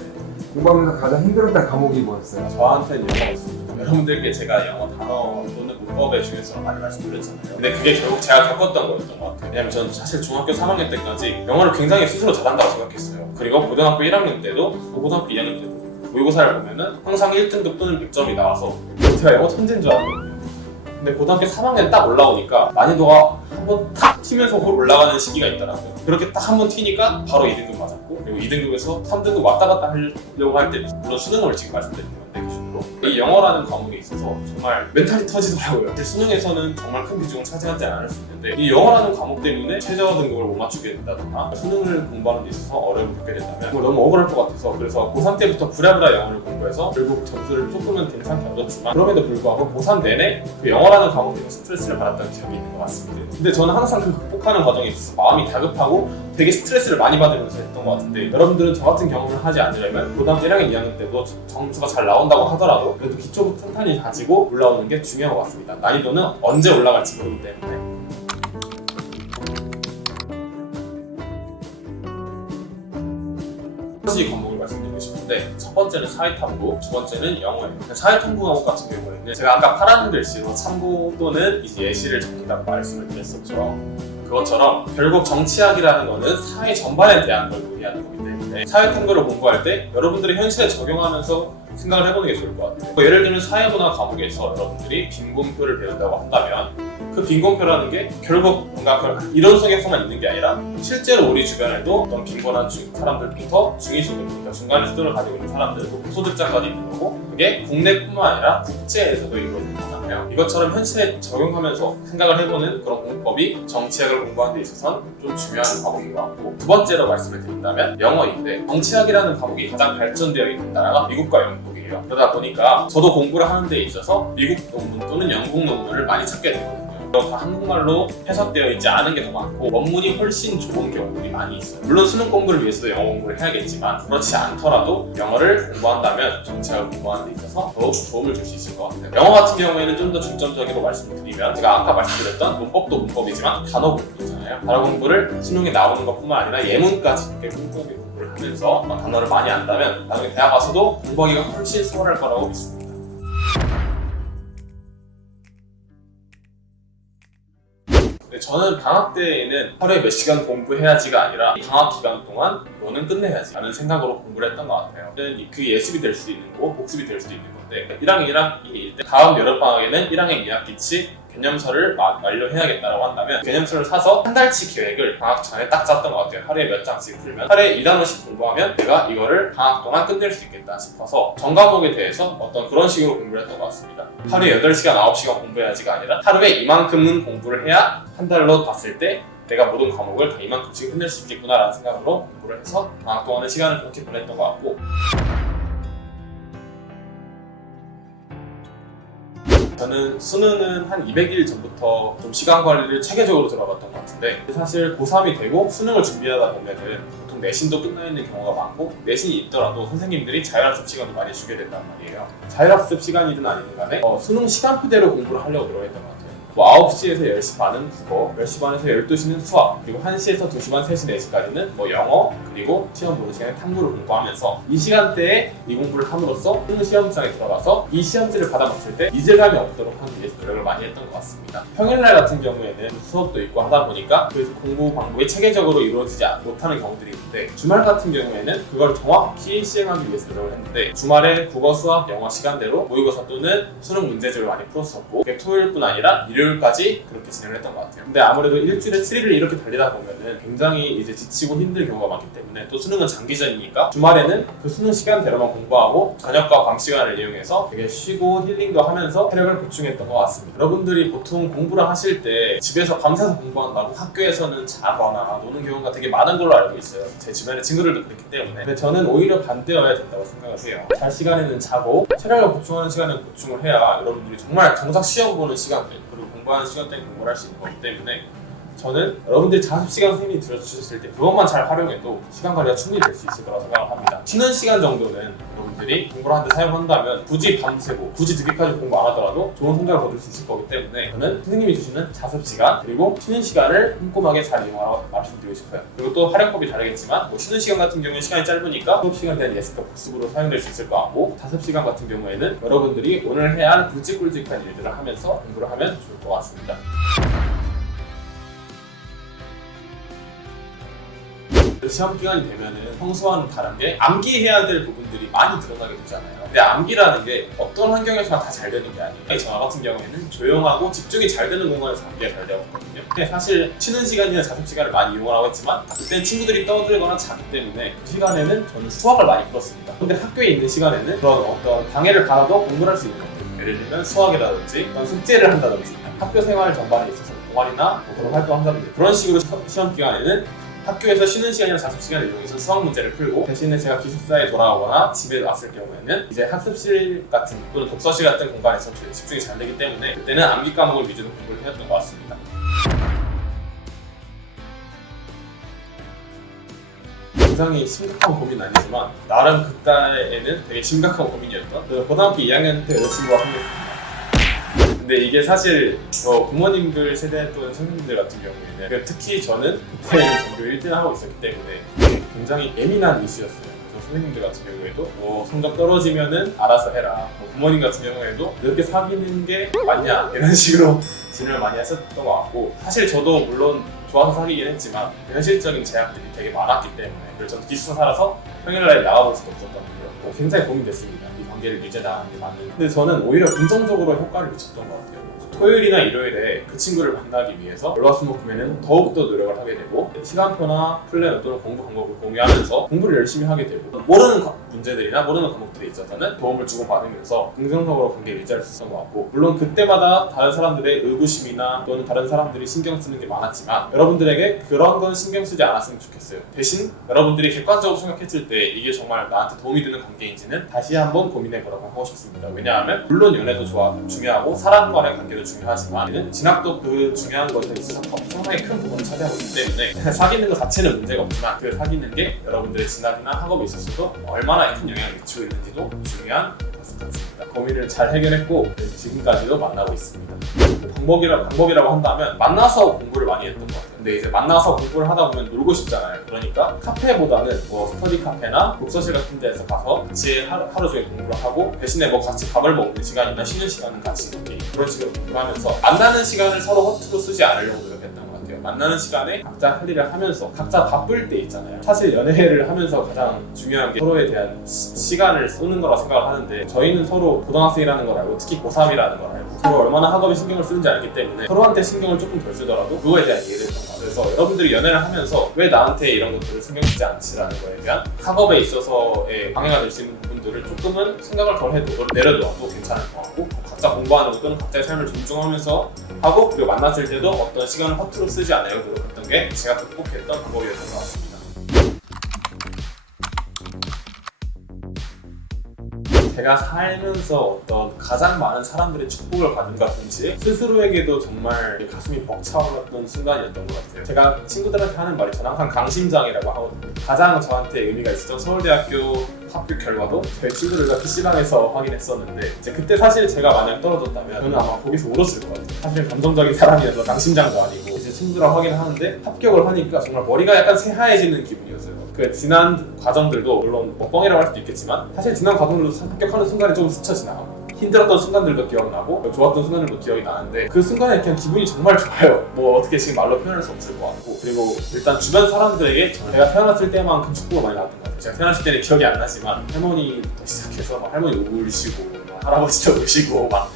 공부하면서 가장 힘들었던 과목이 뭐였어요? 저한테는 영어였습니다. 여러분들께 제가 영어 단어 또는 문법의 중요성을 많이 말씀드렸잖아요. 근데 그게 결국 제가 겪었던 거였던 것 같아요. 왜냐면 저는 사실 중학교 3학년 때까지 영어를 굉장히 스스로 잘한다고 생각했어요. 그리고 고등학교 1학년 때도, 고등학교 2학년 때도 모의고사를 보면은 항상 1등급 또는 100점이 나와서 제가 영어 천재인 줄 알았거든요. 근데 고등학교 3학년 딱 올라오니까 난이도가 한번 탁 튀면서 올라가는 시기가 있더라고요. 그렇게 딱 한 번 튀니까 바로 2등급 맞았고, 그리고 2등급에서 3등급 왔다 갔다 하려고 할 때, 물론 수능을 지금 말씀드린 건데 기준으로 이 영어라는 과목에 있어서 정말 멘탈이 터지더라고요. 사실 수능에서는 정말 큰 비중을 차지하지 않을 수 있는데 이 영어라는 과목 때문에 최저 등급을 못 맞추게 된다거나 수능을 공부하는 데 있어서 어려움을 겪게 된다면 그걸 너무 억울할 것 같아서, 그래서 고3 때부터 부랴부랴 영어를 공부해서 결국 점수를 조금은 괜찮게 얻었지만 그럼에도 불구하고 고3 내내 그 영어라는 과목에서 스트레스를 받았던 기억이 있는 것 같습니다. 근데 저는 항상 그 극복하는 과정에 있어서 마음이 다급하고 되게 스트레스를 많이 받으면서 했던 것 같은데, 여러분들은 저 같은 경험을 하지 않으려면 고등학교 1학년, 2학년 때도 점수가 잘 나온다고 하더라도 그래도 기초부터 탄탄히 가지고 올라오는 게 중요한 것 같습니다. 난이도는 언제 올라갈지 모르기 때문에. 가지 과목을 말씀드리고 싶은데, 첫 번째는 사회탐구, 두 번째는 영어예요. 사회탐구 과목 같은 경우에는 제가 아까 파란 글씨로 참고 또는 이제 예시를 적는다고 말씀을 드렸었죠. 그것처럼 결국 정치학이라는 거는 사회 전반에 대한 걸 논의하는 거기 때문에 사회탐구를 공부할 때 여러분들이 현실에 적용하면서 생각을 해보는 게 좋을 것 같아요. 예를 들면 사회문화 과목에서 여러분들이 빈곤표를 배운다고 한다면 그 빈곤표라는 게 결국 뭔가 이론속에서만 있는 게 아니라 실제로 우리 주변에도 어떤 빈곤한 사람들부터 중위소득, 그러니까 중간의 수준을 가지고 있는 사람들, 소득자까지 있는 거고, 그게 국내뿐만 아니라 국제에서도 이루어지는 거잖아요. 이것처럼 현실에 적용하면서 생각을 해보는 그런 공법이 정치학을 공부하는 데 있어서는 좀 중요한 과목인 것 같고, 두 번째로 말씀을 드린다면 영어인데, 정치학이라는 과목이 가장 발전되어 있는 나라가 미국과 영국이에요. 그러다 보니까 저도 공부를 하는 데 있어서 미국 논문 또는 영국 논문을 많이 찾게 되거든요. 다 한국말로 해석되어 있지 않은 게 더 많고 원문이 훨씬 좋은 경우들이 많이 있어요. 물론 수능 공부를 위해서도 영어 공부를 해야겠지만 그렇지 않더라도 영어를 공부한다면 정치학을 공부하는 데 있어서 더욱 도움을 줄 수 있을 것 같아요. 영어 같은 경우에는 좀 더 중점적으로 말씀드리면, 제가 아까 말씀드렸던 문법도 문법이지만 단어 공부잖아요. 단어 공부를 수능에 나오는 것뿐만 아니라 예문까지 이렇게 꼼꼼하게 공부를 하면서 단어를 많이 안다면 나중에 대학 와서도 공부하기가 훨씬 수월할 거라고 믿습니다. 저는 방학 때에는 하루에 몇 시간 공부해야지가 아니라 방학 기간 동안 너는 끝내야지 라는 생각으로 공부를 했던 것 같아요. 그게 예습이 될 수도 있는 거고 복습이 될 수도 있는 건데, 1학년 1학기일 때 다음 여름방학에는 1학년 2학기치 개념서를 완료해야겠다라고 한다면 개념서를 사서 한 달치 계획을 방학 전에 딱 짰던 것 같아요. 하루에 몇 장씩 풀면, 하루에 2단원씩 공부하면 내가 이거를 방학 동안 끝낼 수 있겠다 싶어서 전 과목에 대해서 어떤 그런 식으로 공부를 했던 것 같습니다. 하루에 8시간, 9시간 공부해야지가 아니라 하루에 이만큼은 공부를 해야 한 달로 봤을 때 내가 모든 과목을 다 이만큼씩 끝낼 수 있겠구나라는 생각으로 공부를 해서 방학 동안의 시간을 그렇게 보냈던 것 같고, 저는 수능은 한 200일 전부터 좀 시간 관리를 체계적으로 들어갔던 것 같은데, 사실 고3이 되고 수능을 준비하다 보면은 보통 내신도 끝나 있는 경우가 많고, 내신이 있더라도 선생님들이 자율학습 시간도 많이 주게 된단 말이에요. 자율학습 시간이든 아니든 간에 수능 시간표대로 공부를 하려고 들어갔던 것 같아요. 뭐 9시에서 10시 반은 국어, 10시 반에서 12시는 수학, 그리고 1시에서 2시 반, 3시, 4시까지는 뭐 영어, 그리고 시험 보는 시간에 탐구를 공부하면서 이 시간대에 이 공부를 함으로써 시험장에 들어가서 이 시험지를 받아봤을 때 이질감이 없도록 하기 위해서 노력을 많이 했던 것 같습니다. 평일날 같은 경우에는 수업도 있고 하다 보니까 그 공부 방법이 체계적으로 이루어지지 못하는 경우들이 있는데, 주말 같은 경우에는 그걸 정확히 시행하기 위해서 노력을 했는데, 주말에 국어, 수학, 영어 시간대로 모의고사 또는 수능 문제집을 많이 풀었었고, 토요일뿐 아니라 일요일까지 그렇게 진행을 했던 것 같아요. 근데 아무래도 일주일에 7일을 이렇게 달리다 보면은 굉장히 이제 지치고 힘든 경우가 많기 때문에, 또 수능은 장기전이니까 주말에는 그 수능 시간대로만 공부하고 저녁과 밤 시간을 이용해서 되게 쉬고 힐링도 하면서 체력을 보충했던 것 같습니다. 여러분들이 보통 공부를 하실 때 집에서 밤새서 공부한다고 학교에서는 자거나 노는 경우가 되게 많은 걸로 알고 있어요. 제 주변의 친구들도 그렇기 때문에. 근데 저는 오히려 반대여야 된다고 생각을 해요. 잘 시간에는 자고 체력을 보충하는 시간은 보충을 해야 여러분들이 정말 정작 시험 보는 시간대 그리고 공부하는 시간대에 공부를 할 수 있는 거기 때문에, 저는 여러분들이 자습시간 선생님이 들어주셨을 때 그것만 잘 활용해도 시간 관리가 충분히 될 수 있을 거라고 생각을 합니다. 쉬는 시간 정도는 여러분들이 공부를 하는데 사용한다면 굳이 밤새고 굳이 늦게까지 공부 안 하더라도 좋은 성적을 거둘 수 있을 거기 때문에, 저는 선생님이 주시는 자습시간 그리고 쉬는 시간을 꼼꼼하게 잘 이용하라고 말씀드리고 싶어요. 그리고 또 활용법이 다르겠지만, 뭐 쉬는 시간 같은 경우는 시간이 짧으니까 수업 시간에 대한 예습과 복습으로 사용될 수 있을 것 같고, 자습시간 같은 경우에는 여러분들이 오늘 해야 할 굵직굵직한 일들을 하면서 공부를 하면 좋을 것 같습니다. 시험 기간이 되면은 평소와는 다른 게 암기해야 될 부분들이 많이 드러나게 되잖아요. 근데 암기라는 게 어떤 환경에서나 다 잘 되는 게 아니에요. 저 같은 경우에는 조용하고 집중이 잘 되는 공간에서 암기가 잘 되었거든요. 근데 사실 쉬는 시간이나 자습 시간을 많이 이용하라고 했지만, 그때는 친구들이 떠들거나 자기 때문에 그 시간에는 저는 수학을 많이 풀었습니다. 근데 학교에 있는 시간에는 그런 어떤 방해를 받아도 공부를 할 수 있는 것들, 예를 들면 수학이라든지 어떤 숙제를 한다든지 학교 생활 전반에 있어서 동아리나 뭐 그런 활동을 한다든지, 그런 식으로 시험 기간에는 학교에서 쉬는 시간이나 자습 시간을 이용해서 수학 문제를 풀고, 대신에 제가 기숙사에 돌아오거나 집에 왔을 경우에는 이제 학습실 같은 또는 독서실 같은 공간에서 집중이 잘 되기 때문에 그때는 암기 과목을 위주로 공부를 해왔던 것 같습니다. 굉장히 심각한 고민은 아니지만 나름 그때에는 되게 심각한 고민이었던, 고등학교 2학년 때 여자친구가 생겼습니다. 근데 이게 사실 부모님들 세대 또는 선생님들 같은 경우에는, 특히 저는 그때는 전교 1등 하고 있었기 때문에 굉장히 예민한 이슈였어요. 그래서 선생님들 같은 경우에도 성적 떨어지면은 알아서 해라, 부모님 같은 경우에도 이렇게 사귀는 게 맞냐 이런 식으로 질문을 많이 했었던 것 같고, 사실 저도 물론 좋아서 사귀긴 했지만 현실적인 제약들이 되게 많았기 때문에, 그래서 저는 기숙사 살아서 평일날에 나가볼 수도 없었던 거였고 굉장히 고민됐습니다. 이 관계를 유지해 나가는 게 맞는. 근데 저는 오히려 긍정적으로 효과를 미쳤던 것 같아요. 토요일이나 일요일에 그 친구를 만나기 위해서 월화수목금에는 더욱더 노력을 하게 되고, 시간표나 플랜 또는 공부 방법을 공유하면서 공부를 열심히 하게 되고, 모르는 문제들이나 모르는 과목들에 있어서는 도움을 주고받으면서 긍정적으로 관계를 유지할 수 있었던 것 같고, 물론 그때마다 다른 사람들의 의구심이나 또는 다른 사람들이 신경 쓰는 게 많았지만 여러분들에게 그런 건 신경 쓰지 않았으면 좋겠어요. 대신 여러분들이 객관적으로 생각했을 때 이게 정말 나한테 도움이 되는 관계인지는 다시 한번 고민해보라고 하고 싶습니다. 왜냐하면 물론 연애도 중요하고 사람 간의 관계도 중요하지만 진학도 그 중요한 것에 있어서 상당히 큰 부분을 차지하고 있기 때문에, 사귀는 것 자체는 문제가 없지만 그 사귀는 게 여러분들의 진학이나 학업에 있어서도 얼마나 큰 영향을 미치고 있는지도 중요한 것 같습니다. 고민을 잘 해결했고 지금까지도 만나고 있습니다. 방법이라고 한다면 만나서 공부를 많이 했던 것 같아요. 근데 이제 만나서 공부를 하다 보면 놀고 싶잖아요. 그러니까 카페보다는 스터디 카페나 독서실 같은 데서 가서 같이 하루 종일 공부를 하고, 대신에 같이 밥을 먹는 시간이나 쉬는 시간은 같이 이렇게 그런 식으로 공부를 하면서 만나는 시간을 서로 허투루 쓰지 않으려고 노력했던 것 같아요. 만나는 시간에 각자 할 일을 하면서, 각자 바쁠 때 있잖아요. 사실 연애를 하면서 가장 중요한 게 서로에 대한 시간을 쏘는 거라고 생각을 하는데, 저희는 서로 고등학생이라는 걸 알고 특히 고3이라는 걸 알고 서로 얼마나 학업에 신경을 쓰는지 알기 때문에 서로한테 신경을 조금 덜 쓰더라도 그거에 대한 이해를 했던 것 같아요. 그래서 여러분들이 연애를 하면서 왜 나한테 이런 것들을 신경 쓰지 않지라는 거에 대한, 학업에 있어서의 방해가 될 수 있는 부분들을 조금은 생각을 덜 해도 내려놓아도 괜찮을 것 같고, 각자 공부하는 것들은 각자의 삶을 존중하면서 하고, 그리고 만났을 때도 어떤 시간을 허투루 쓰지 않으려고 노력했던 게 제가 극복했던 방법이었던 것 같습니다. 제가 살면서 어떤 가장 많은 사람들의 축복을 받은과 동시에 스스로에게도 정말 가슴이 벅차올랐던 순간이었던 것 같아요. 제가 친구들한테 하는 말이 저는 항상 강심장이라고 하거든요. 가장 저한테 의미가 있었던 서울대학교 합격 결과도 저희 친구들과 PC방에서 확인했었는데 이제 그때 사실 제가 만약 떨어졌다면 저는 아마 거기서 울었을 것 같아요. 사실 감정적인 사람이라서 강심장도 아니고 이제 친구들랑 확인을 하는데 합격을 하니까 정말 머리가 약간 새하얘지는 기분이었어요. 그 지난 과정들도 물론 뭐 뻥이라고 할 수도 있겠지만 사실 지난 과정들도 합격하는 순간에 조금 스쳐 지나가고 힘들었던 순간들도 기억나고 좋았던 순간들도 기억이 나는데 그 순간에 그냥 기분이 정말 좋아요. 뭐 어떻게 지금 말로 표현할 수 없을 것 같고 그리고 일단 주변 사람들에게 제가 태어났을 때만큼 축복을 많이 받았던 것 같아요. 제가 태어났을 때는 기억이 안 나지만 할머니부터 시작해서 막 할머니 울시고 막 할아버지도 우시고 막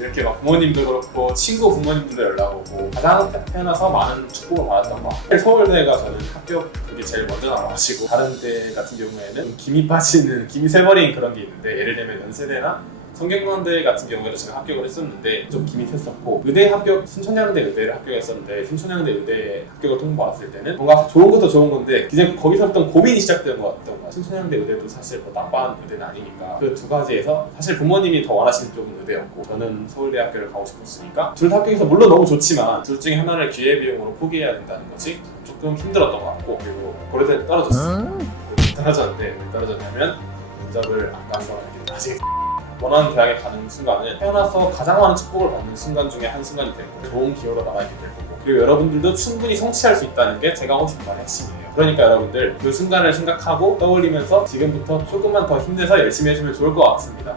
이렇게 막 부모님도 그렇고 친구 부모님들도 연락 오고 가장 태어나서 많은 축복을 받았던 것 같아요. 서울대가 저는 합격 그게 제일 먼저 나와가지고 다른 대 같은 경우에는 김이 빠지는 김이 새버린 그런 게 있는데 예를 들면 연세대나 성균관대 같은 경우에도 제가 합격을 했었는데 좀 김이 샜었고 의대 합격, 순천향대 의대를 합격했었는데 순천향대 의대 합격을 통보받았을 때는 뭔가 좋은 것도 좋은 건데 이제 거기서부터 고민이 시작된 것 같던 거야. 순천향대 의대도 사실 뭐 나빠한 의대는 아니니까 그 두 가지에서 사실 부모님이 더 원하시는 쪽은 의대였고 저는 서울대학교를 가고 싶었으니까 둘 다 합격해서 물론 너무 좋지만 둘 중에 하나를 기회비용으로 포기해야 된다는 것이 조금 힘들었던 것 같고 그리고 고려대는 떨어졌어요. 떨어졌는데 왜 떨어졌냐면 면접을 안 간 건 아직 원하는 대학에 가는 순간은 태어나서 가장 많은 축복을 받는 순간 중에 한 순간이 될 거고 좋은 기회로 남아있게 될 거고 그리고 여러분들도 충분히 성취할 수 있다는 게 제가 하고 싶은 말의 핵심이에요. 그러니까 여러분들 그 순간을 생각하고 떠올리면서 지금부터 조금만 더 힘내서 열심히 해주면 좋을 것 같습니다.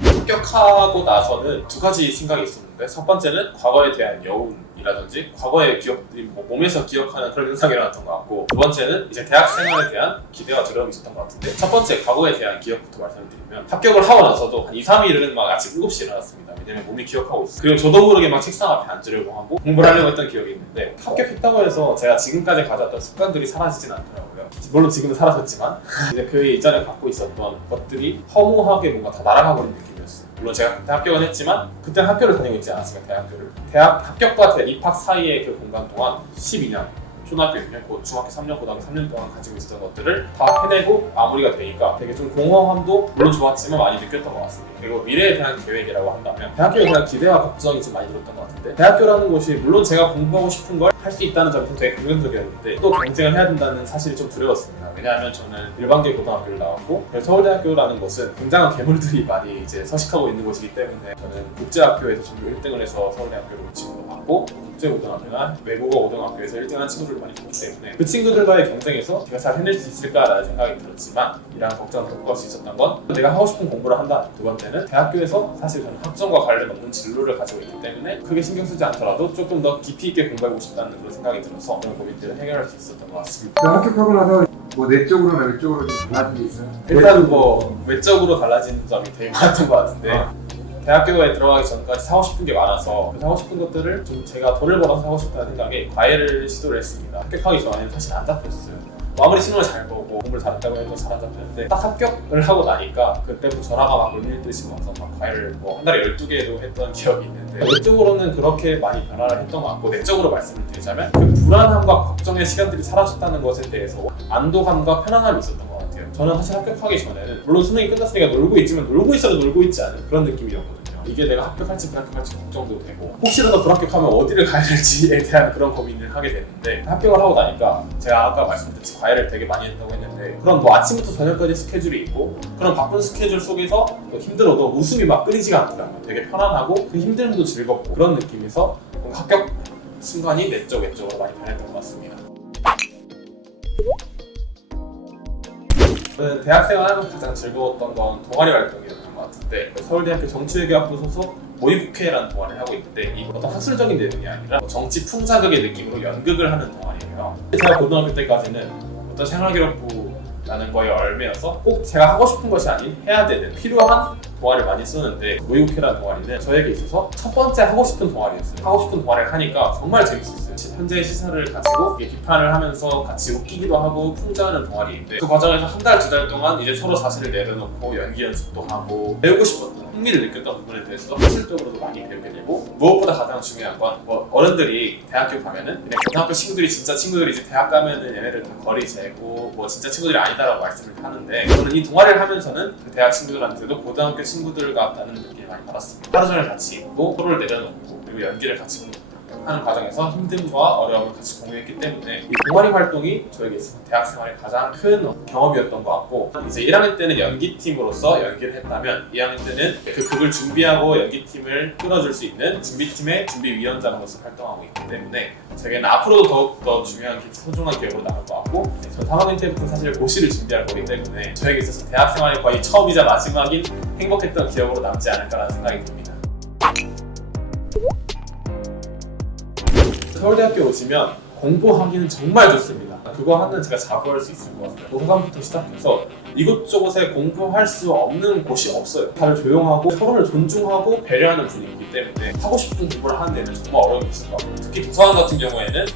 합격하고 나서는 두 가지 생각이 있었는데 첫 번째는 과거에 대한 여운이라든지 과거의 기억들이 뭐 몸에서 기억하는 그런 현상이 일어났던 것 같고 두 번째는 이제 대학 생활에 대한 기대와 두려움이 있었던 것 같은데 첫 번째 과거에 대한 기억부터 말씀을 드리면 합격을 하고 나서도 한 2, 3일은 막 아침 7시에 일어났습니다. 왜냐면 몸이 기억하고 있어요. 그리고 저도 모르게 막 책상 앞에 앉으려고 하고 공부를 하려고 했던 기억이 있는데 합격했다고 해서 제가 지금까지 가졌던 습관들이 사라지진 않더라고요. 물론 지금은 사라졌지만 이제 그 이전에 갖고 있었던 것들이 허무하게 뭔가 다 날아가고 있는 느낌이었어요. 물론 제가 그때 합격은 했지만 그때 학교를 다니고 있지 않았으니까 대학교를 대학 합격과 입학 사이의 그 공간 동안 12년 초등학교 6년, 중학교 3년, 고등학교 3년 동안 가지고 있었던 것들을 다 해내고 마무리가 되니까 되게 좀 공허함도 물론 좋았지만 많이 느꼈던 것 같습니다. 그리고 미래에 대한 계획이라고 한다면 대학교에 대한 기대와 걱정이 좀 많이 들었던 것 같은데 대학교라는 곳이 물론 제가 공부하고 싶은 걸 할 수 있다는 점에서 되게 긍정적이었는데 또 경쟁을 해야 된다는 사실이 좀 두려웠습니다. 왜냐하면 저는 일반계 고등학교를 나왔고 서울대학교라는 곳은 굉장한 괴물들이 많이 이제 서식하고 있는 곳이기 때문에 저는 국제학교에서 전교 1등을 해서 서울대학교를 친구로 받고 국제고등학교나 외국어 고등학교에서 1등한 친구들을 많이 보기 때문에 그 친구들과의 경쟁에서 제가 잘 해낼 수 있을까라는 생각이 들었지만 이러한 걱정을 겪을 수 있었던 건 내가 하고 싶은 공부를 한다. 두 번째는 대학교에서 사실 저는 학점과 관련 없는 진로를 가지고 있기 때문에 크게 신경 쓰지 않더라도 조금 더 깊이 있게 공부하고 싶다는 그런 생각이 들어서 그런 고민들을 해결할 수 있었던 것 같습니다. 합격하고 나서 뭐 내적으로나 외적으로 좀 달라진 게 있어요? 일단 뭐 외적으로 달라진 점이 되게 많았던 것 같은데 대학교에 들어가기 전까지 사고 싶은 게 많아서 그 사고 싶은 것들을 좀 제가 돈을 벌어서 사고 싶다는 생각에 과외를 시도를 했습니다. 합격하기 전에는 사실 안 잡혔어요. 아무리 수능을 잘 보고 공부를 잘했다고 해도 잘 안 잡혔는데 딱 합격을 하고 나니까 그때부터 전화가 막 울밀듯이 와서 막 과외를 뭐 한 달에 12개도 했던 기억이 있는데 외적으로는 그렇게 많이 변화를 했던 것 같고 내적으로 말씀을 드리자면 그 불안함과 걱정의 시간들이 사라졌다는 것에 대해서 안도감과 편안함이 있었던 것 같아요. 저는 사실 합격하기 전에는 물론 수능이 끝났으니까 놀고 있지만 놀고 있어도 놀고 있지 않은 그런 느낌이었거든요. 이게 내가 합격할지 불합격할지 걱정도 되고 혹시라도 불합격하면 어디를 가야 될지에 대한 그런 고민을 하게 됐는데 합격을 하고 나니까 제가 아까 말씀드렸듯이 과외를 되게 많이 했다고 했는데 그런 뭐 아침부터 저녁까지 스케줄이 있고 그런 바쁜 스케줄 속에서 힘들어도 웃음이 막 끊이지가 않더라고요. 되게 편안하고 그 힘듦도 즐겁고 그런 느낌에서 뭔가 합격 순간이 내적 외적으로 많이 변했던 것 같습니다. 저는 대학생활 하면서 가장 즐거웠던 건 동아리 활동이었던 것 같은데 서울대학교 정치외교학부 소속 모의국회라는 동아리를 하고 있는데 이 어떤 학술적인 내용이 아니라 정치 풍자극의 느낌으로 연극을 하는 동아리예요. 제가 고등학교 때까지는 어떤 생활기록부라는 거에 얽매여서 꼭 제가 하고 싶은 것이 아닌 해야 되는 필요한 동아리를 많이 쓰는데 모의국회라는 동아리는 저에게 있어서 첫 번째 하고 싶은 동아리였어요. 하고 싶은 동아리를 하니까 정말 재밌었어요. 현재의 시선을 가지고 비판을 하면서 같이 웃기기도 하고 풍자하는 동아리인데 그 과정에서 한 달, 두 달 동안 이제 서로 자신을 내려놓고 연기 연습도 하고 배우고 싶었던 흥미를 느꼈던 부분에 대해서 학술적으로도 많이 배우게 되고 무엇보다 가장 중요한 건 뭐 어른들이 대학교 가면은 그냥 고등학교 친구들이 진짜 친구들이지 대학 가면은 얘네들 다 거리 재고 뭐 진짜 친구들이 아니다라고 말씀을 하는데 저는 이 동아리를 하면서는 그 대학 친구들한테도 고등학교 친구들 같다는 느낌을 많이 받았습니다. 하루 종일 같이 있고 서로를 내려놓고 그리고 연기를 같이 하는 과정에서 힘듦과 어려움을 같이 공유했기 때문에 이 동아리 활동이 저에게 있어서 대학생활의 가장 큰 경험이었던 것 같고, 이제 1학년 때는 연기팀으로서 연기를 했다면 2학년 때는 그 극을 준비하고 연기팀을 끌어줄 수 있는 준비팀의 준비위원장으로서 활동하고 있기 때문에 저에게는 앞으로도 더욱더 중요한 소중한 기억으로 남을 것 같고, 저 3학년 때부터 사실 고시를 준비할 거기 때문에 저에게 있어서 대학생활이 거의 처음이자 마지막인 행복했던 기억으로 남지 않을까라는 생각이 듭니다. 서울대학교 오시면 공부하기는 정말 좋습니다. 그거 하면 제가 자부할 수 있을 것 같아요. 농담부터 시작해서 이곳저곳에 공부할 수 없는 곳이 없어요. 다들 조용하고 서로를 존중하고 배려하는 분위기이기 때문에 하고 싶은 공부를 하는 데는 정말 어려움이 있을 것 같아요. 특히 도서관 같은 경우에는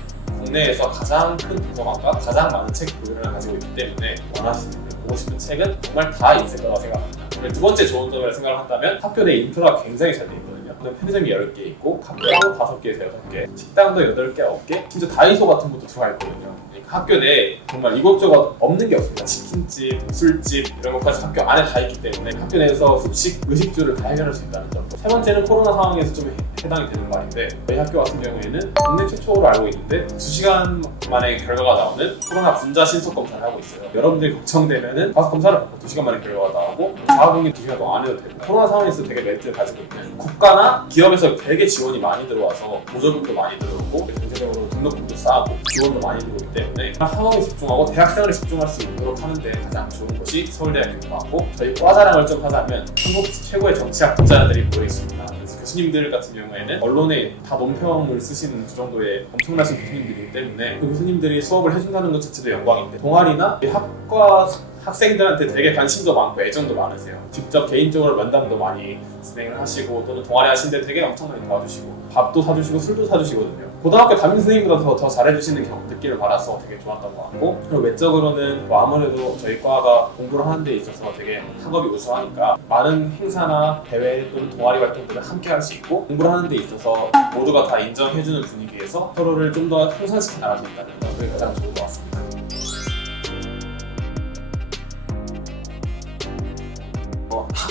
국내에서 가장 큰 도서관과 가장 많은 책 보유를 가지고 있기 때문에 원하시는 보고 싶은 책은 정말 다 있을 거라고 생각합니다. 그리고 두 번째 좋은 점을 생각을 한다면 학교 내 인프라가 굉장히 잘 돼 있거든요. 편의점이 10개 있고 카페도 5개에서 6개, 식당도 8개, 9개, 심지어 다이소 같은 것도 들어가 있거든요. 그러니까 학교 내에 정말 이것저것 없는 게 없습니다. 치킨집, 술집 이런 것까지 학교 안에 다 있기 때문에 학교 내에서 의식주를 다 해결할 수 있다는 점. 세 번째는 코로나 상황에서 좀 해당이 되는 말인데, 저희 학교 같은 경우에는 국내 최초로 알고 있는데 2시간 만에 결과가 나오는 코로나 분자 신속 검사를 하고 있어요. 여러분들이 걱정되면은 가서 검사를 받고 2시간 만에 결과가 나오고 자가격리 2시간 동안 안 해도 되고, 코로나 상황에서 되게 메리트를 가지고 있는 국가나 기업에서 되게 지원이 많이 들어와서 보조금도 많이 들어오고 경제적으로 등록금도 싸고 지원도 많이 들어오기 때문에 학업에 집중하고 대학생활에 집중할 수 있도록 하는 데 가장 좋은 곳이 서울대학교인 것 같고, 저희 과 자랑을 좀 하자면 한국 최고의 정치학 학자들이 모여 있습니다. 그래서 교수님들 같은 경우에는 언론에 다 논평을 쓰시는 그 정도의 엄청나신 교수님들이기 때문에 그 교수님들이 수업을 해준다는 것 자체도 영광인데, 동아리나 학과 학생들한테 되게 관심도 많고 애정도 많으세요. 직접 개인적으로 면담도 많이 진행을 하시고, 또는 동아리 하시는데 되게 엄청나게 도와주시고 밥도 사주시고 술도 사주시거든요. 고등학교 담임 선생님보다 더 잘해주시는 경험 듣기를 받아서 되게 좋았던 것 같고, 그리고 외적으로는 뭐 아무래도 저희 과가 공부를 하는 데 있어서 되게 학업이 우수하니까 많은 행사나 대회 또는 동아리 활동들을 함께 할 수 있고, 공부를 하는 데 있어서 모두가 다 인정해주는 분위기에서 서로를 좀 더 향상시켜 나갈 수 있다는 점, 그게 가장 좋은 것 같습니다.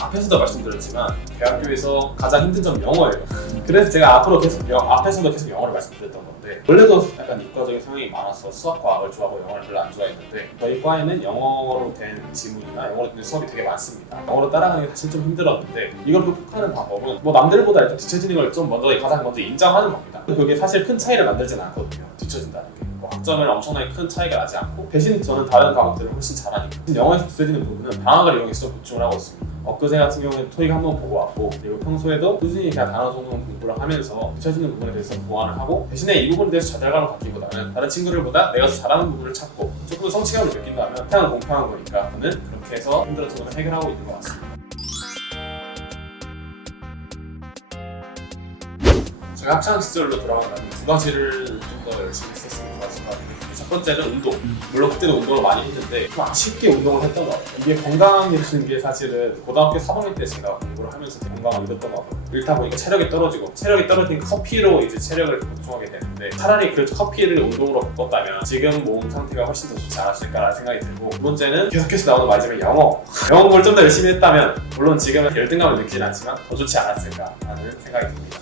앞에서도 말씀드렸지만 대학교에서 가장 힘든 점 영어예요. 그래서 제가 앞으로 앞에서도 계속 영어를 말씀드렸던 건데, 원래도 약간 이과적인 성향이 많아서 수학, 과학을 좋아하고 영어를 별로 안 좋아했는데, 저희 과에는 영어로 된 지문이나 영어로 된 수업이 되게 많습니다. 영어로 따라가는 게 사실 좀 힘들었는데, 이걸 극복하는 방법은 뭐 남들보다 일단 뒤처지는 걸 좀 가장 먼저 인정하는 겁니다. 그게 사실 큰 차이를 만들지는 않거든요. 뒤처진다는 게. 학점을 엄청나게 큰 차이가 나지 않고, 대신 저는 다른 과목들을 훨씬 잘하니까 영어에서 뒤처지는 부분은 방학을 이용해서 좀 보충을 하고 있습니다. 엊그제 같은 경우에는 토익 한번 보고 왔고, 그리고 평소에도 꾸준히 그냥 단어 성공 공부를 하면서 뒤처지는 부분에 대해서 보완을 하고, 대신에 이 부분에 대해서 자잘감을 갖기보다는 다른 친구들보다 내가 더 잘하는 부분을 찾고 조금 더 성취감을 느낀다면 그냥 공평한 거니까 저는 그렇게 해서 힘들었던 걸 해결하고 있는 것 같습니다. 제가 학창 시절로 돌아간다면 두 가지를 좀 더 열심히 했었으면 좋았을 것 같아요. 첫 번째는 운동. 물론 그때도 운동을 많이 했는데 좀 아쉽게 운동을 했던 것 같아요. 이게 건강이라는 게 사실은 고등학교 3학년 때 제가 공부를 하면서 건강을 잃었던 것 같아요. 잃다 보니까 체력이 떨어지니까 커피로 이제 체력을 보충하게 되는데, 차라리 그 커피를 운동으로 바꿨다면 지금 몸 상태가 훨씬 더 좋지 않았을까라는 생각이 들고, 두 번째는 계속해서 나오는 말이지만 영어 공부를 좀 더 열심히 했다면 물론 지금은 열등감을 느끼진 않지만 더 좋지 않았을까라는 생각이 듭니다.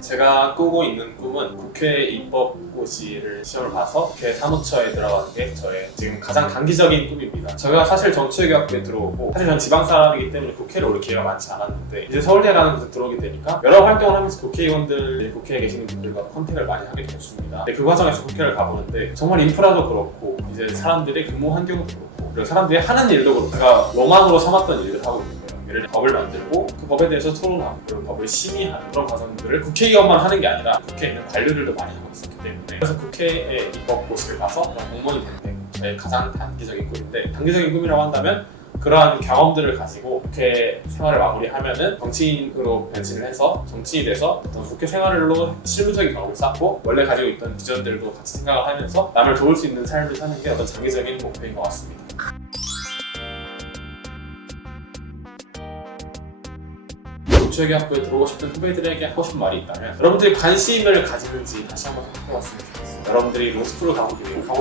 제가 꾸고 있는 꿈은 국회 입법고시를 시험을 봐서 국회 사무처에 들어가는 게 저의 지금 가장 단기적인 꿈입니다. 제가 사실 정치외교학부에 들어오고, 사실 전 지방 사람이기 때문에 국회를 올 기회가 많지 않았는데, 이제 서울대라는 곳에 들어오게 되니까 여러 활동을 하면서 국회의원들, 국회에 계시는 분들과 컨택을 많이 하게 됐습니다. 그 과정에서 국회를 가보는데 정말 인프라도 그렇고, 이제 사람들의 근무 환경도 그렇고, 그리고 사람들이 하는 일도 그렇고, 제가 로망으로 삼았던 일을 하고 있는 거예요. 예를 들어 법을 만들고 그 법에 대해서 토론하고, 그리고 법을 심의하는 그런 과정들을 국회의원만 하는 게 아니라 국회에 있는 관료들도 많이 하고 있었기 때문에, 그래서 국회에 입법고시를 가서 공무원이 되는 게 저의 가장 단기적인 꿈인데, 단기적인 꿈이라고 한다면 그러한 경험들을 가지고 국회 생활을 마무리하면은 정치인으로 변신을 해서 정치인이 돼서 어떤 국회 생활로 실무적인 경험을 쌓고, 원래 가지고 있던 비전들도 같이 생각을 하면서 남을 도울 수 있는 삶을 사는 게 어떤 장기적인 목표인 것 같습니다. 정치외교학부에 들어오고 싶은 후배들에게 하고 싶은 말이 있다면, 여러분들이 관심을 가지는지 다시 한번 생각해봤으면 좋겠어요. 여러분들이 로스쿨을 가고 싶은가,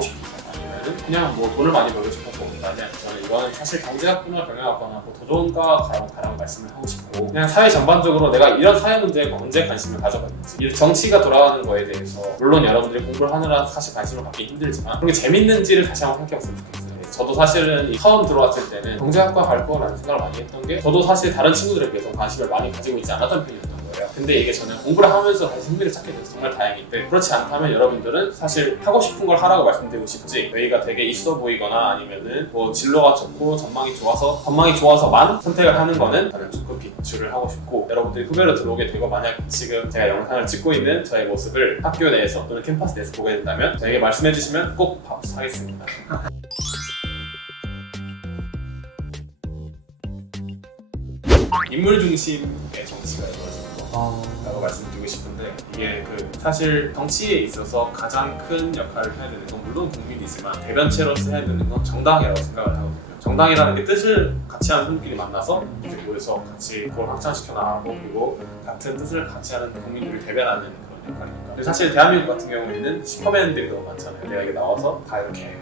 아니면 거는 그냥 뭐 돈을 많이 벌고 싶어서 온 거 아니야. 저는 이거는 사실 경제학부나 경영학과나 뭐 도전과 가라고 말씀을 하고 싶고, 그냥 사회 전반적으로 내가 이런 사회 문제에 언제 관심을 가져봤는지, 이 정치가 돌아가는 거에 대해서 물론 여러분들이 공부를 하느라 사실 관심을 갖기 힘들지만 그런 게 재밌는지를 다시 한번 생각해봤으면 좋겠어요. 저도 사실은 처음 들어왔을 때는 경제학과 갈 거라는 생각을 많이 했던 게, 저도 사실 다른 친구들에 비해서 관심을 많이 가지고 있지 않았던 편이었던 거예요. 근데 이게 저는 공부를 하면서 다시 흥미를 찾게 돼서 정말 다행인데, 그렇지 않다면 여러분들은 사실 하고 싶은 걸 하라고 말씀드리고 싶지, 저희가 되게 있어 보이거나 아니면은 뭐 진로가 좋고 전망이 좋아서만 선택을 하는 거는 저는 조금 비추를 하고 싶고, 여러분들이 후배로 들어오게 되고 만약 지금 제가 영상을 찍고 있는 저의 모습을 학교 내에서 또는 캠퍼스 내에서 보게 된다면 저에게 말씀해 주시면 꼭 밥 사겠습니다. 인물 중심의 정치가 이루어지는 거라고 말씀드리고 싶은데, 이게 사실 정치에 있어서 가장 큰 역할을 해야 되는 건 물론 국민이지만 대변체로서 해야 되는 건 정당이라고 생각을 하거든요. 정당이라는 게 뜻을 같이 하는 분끼리 만나서 이제 모여서 같이 그걸 확장시켜 나가고, 그리고 같은 뜻을 같이 하는 국민들을 대변하는 그런 역할이니까. 근데 사실 대한민국 같은 경우에는 슈퍼맨들이 너무 많잖아요. 내가 이게 나와서 다 이렇게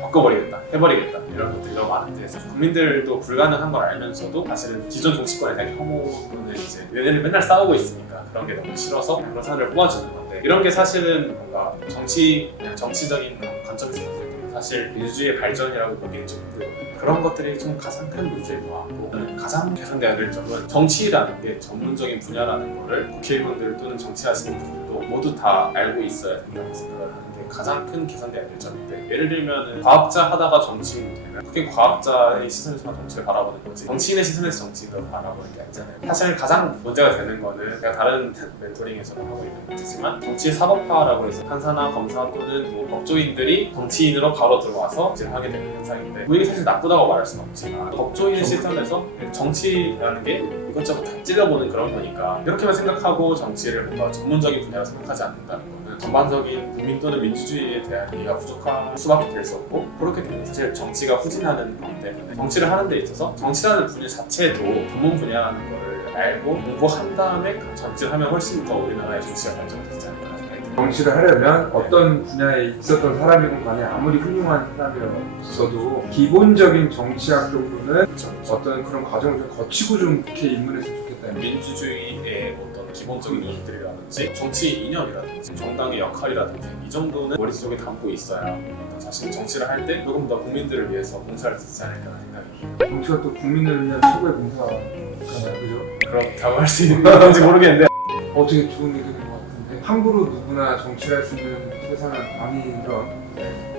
바꿔버리겠다, 해버리겠다 이런 것들이 너무 많은데, 국민들도 불가능한 걸 알면서도 사실은 기존 정치권에 대한 혐오는 이제 얘네들 맨날 싸우고 있으니까 그런 게 너무 싫어서 그런 사람을 뽑아주는 건데, 이런 게 사실은 뭔가 정치적인 관점에서 봤을 때 사실 민주주의의 발전이라고 보기엔 좀 힘들거든요. 그런 것들이 좀 가장 큰 문제인 것 같고, 가장 개선돼야 될 점은 정치라는 게 전문적인 분야라는 거를 국회의원들 또는 정치하시는 분들도 모두 다 알고 있어야 된다고 생각을 하는데, 가장 큰 개선돼야 될 점인데, 예를 들면 과학자 하다가 정치인이 되면 그게 과학자의 시선에서 정치를 바라보는 거지, 정치인의 시선에서 정치인을 바라보는 게 아니잖아요. 사실 가장 문제가 되는 거는 제가 다른 멘토링에서도 하고 있는 문제지만, 정치 사법화라고 해서 판사나 검사 또는 뭐 법조인들이 정치인으로 바로 들어와서 일을 하게 되는 현상인데, 이게 사실 나쁘다고 말할 수는 없지만 법조인의 시선에서 정치라는 게 이것저것 다 찔러보는 그런 거니까, 이렇게만 생각하고 정치를 뭔가 전문적인 분야로 생각하지 않는다는 거는 전반적인 국민 또는 민주주의에 대한 이해가 부족할 수밖에 될 수 없고, 그렇게 되면 사실 정치가 후진하는 거기 때문에 정치를 하는 데 있어서 정치라는 분야 자체도 전문 분야라는 걸 알고 공부한 다음에 정치를 하면 훨씬 더 우리나라의 정치가 발전되지 않을까 생각이 듭니다. 정치를 하려면 어떤 분야에 있었던 사람이건 간에 아무리 훌륭한 사람이라도 기본적인 정치학 정도는 그렇죠. 어떤 그런 과정을 좀 거치고 좀 이렇게 입문했으면 좋겠다. 민주주의의 어떤 기본적인 요소들이라든지 정치 이념이라든지 정당의 역할이라든지 이 정도는 머릿속에 담고 있어야 사실 정치를 할 때 조금 더 국민들을 위해서 봉사를 쓰지 않을까 생각합니다. 정치가 또 국민을 위한 최고의 봉사잖아요, 그죠? 그렇다고 할 수 있는 건지 모르겠는데, 어떻게 좋은 일이 된 것 같은데, 함부로 누구나 정치를 할 수 있는 세상은 아닌 그런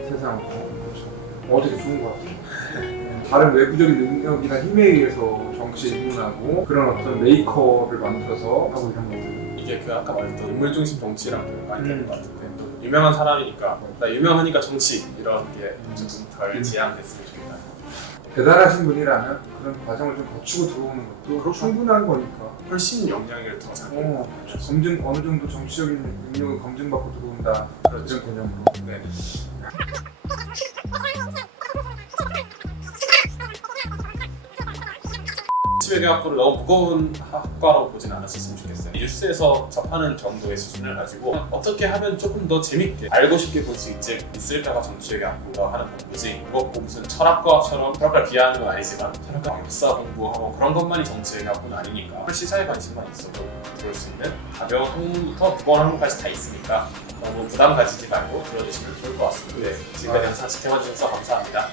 세상, 그렇죠. 어떻게 좋은 것 같아요. 다른 외부적인 능력이나 힘에 의해서 정치에 입문하고 그런 어떤 메이커를 만들어서 하고 이런 것들. 이게 아까 말했던 인물 중심 정치랑 많이 되는 것 같은데, 또 유명한 사람이니까 나 유명하니까 정치 이런 게 조금 덜 지양됐으면 좋겠다. 대단하신 분이라면 그런 과정을 좀 거치고 들어오는 것도 충분한 거니까. 훨씬 영향을 더 잘. 검증, 어느 정도 정치적인 능력을 검증받고 들어온다. 그렇죠. 이런 개념으로. 네. 정치외교학부를 너무 무거운 학과라고 보진 않았으면 좋겠어요. 뉴스에서 접하는 정도의 수준을 가지고 어떻게 하면 조금 더 재밌게 알고 싶게 볼 수 있을까가 정치외교학부가 하는 공부지, 뭐 무슨 철학과처럼 철학과를 비하하는 건 아니지만 철학과 역사 공부하고 그런 것만이 정치외교학부는 아니니까, 시사에 관심만 있어도 들을 수 있는 가벼운 학문부터 무거운 학문까지 다 있으니까 너무 부담 가지지 말고 들어주시면 좋을 것 같습니다. 네, 지금까지 영상 시청해주셔서 감사합니다.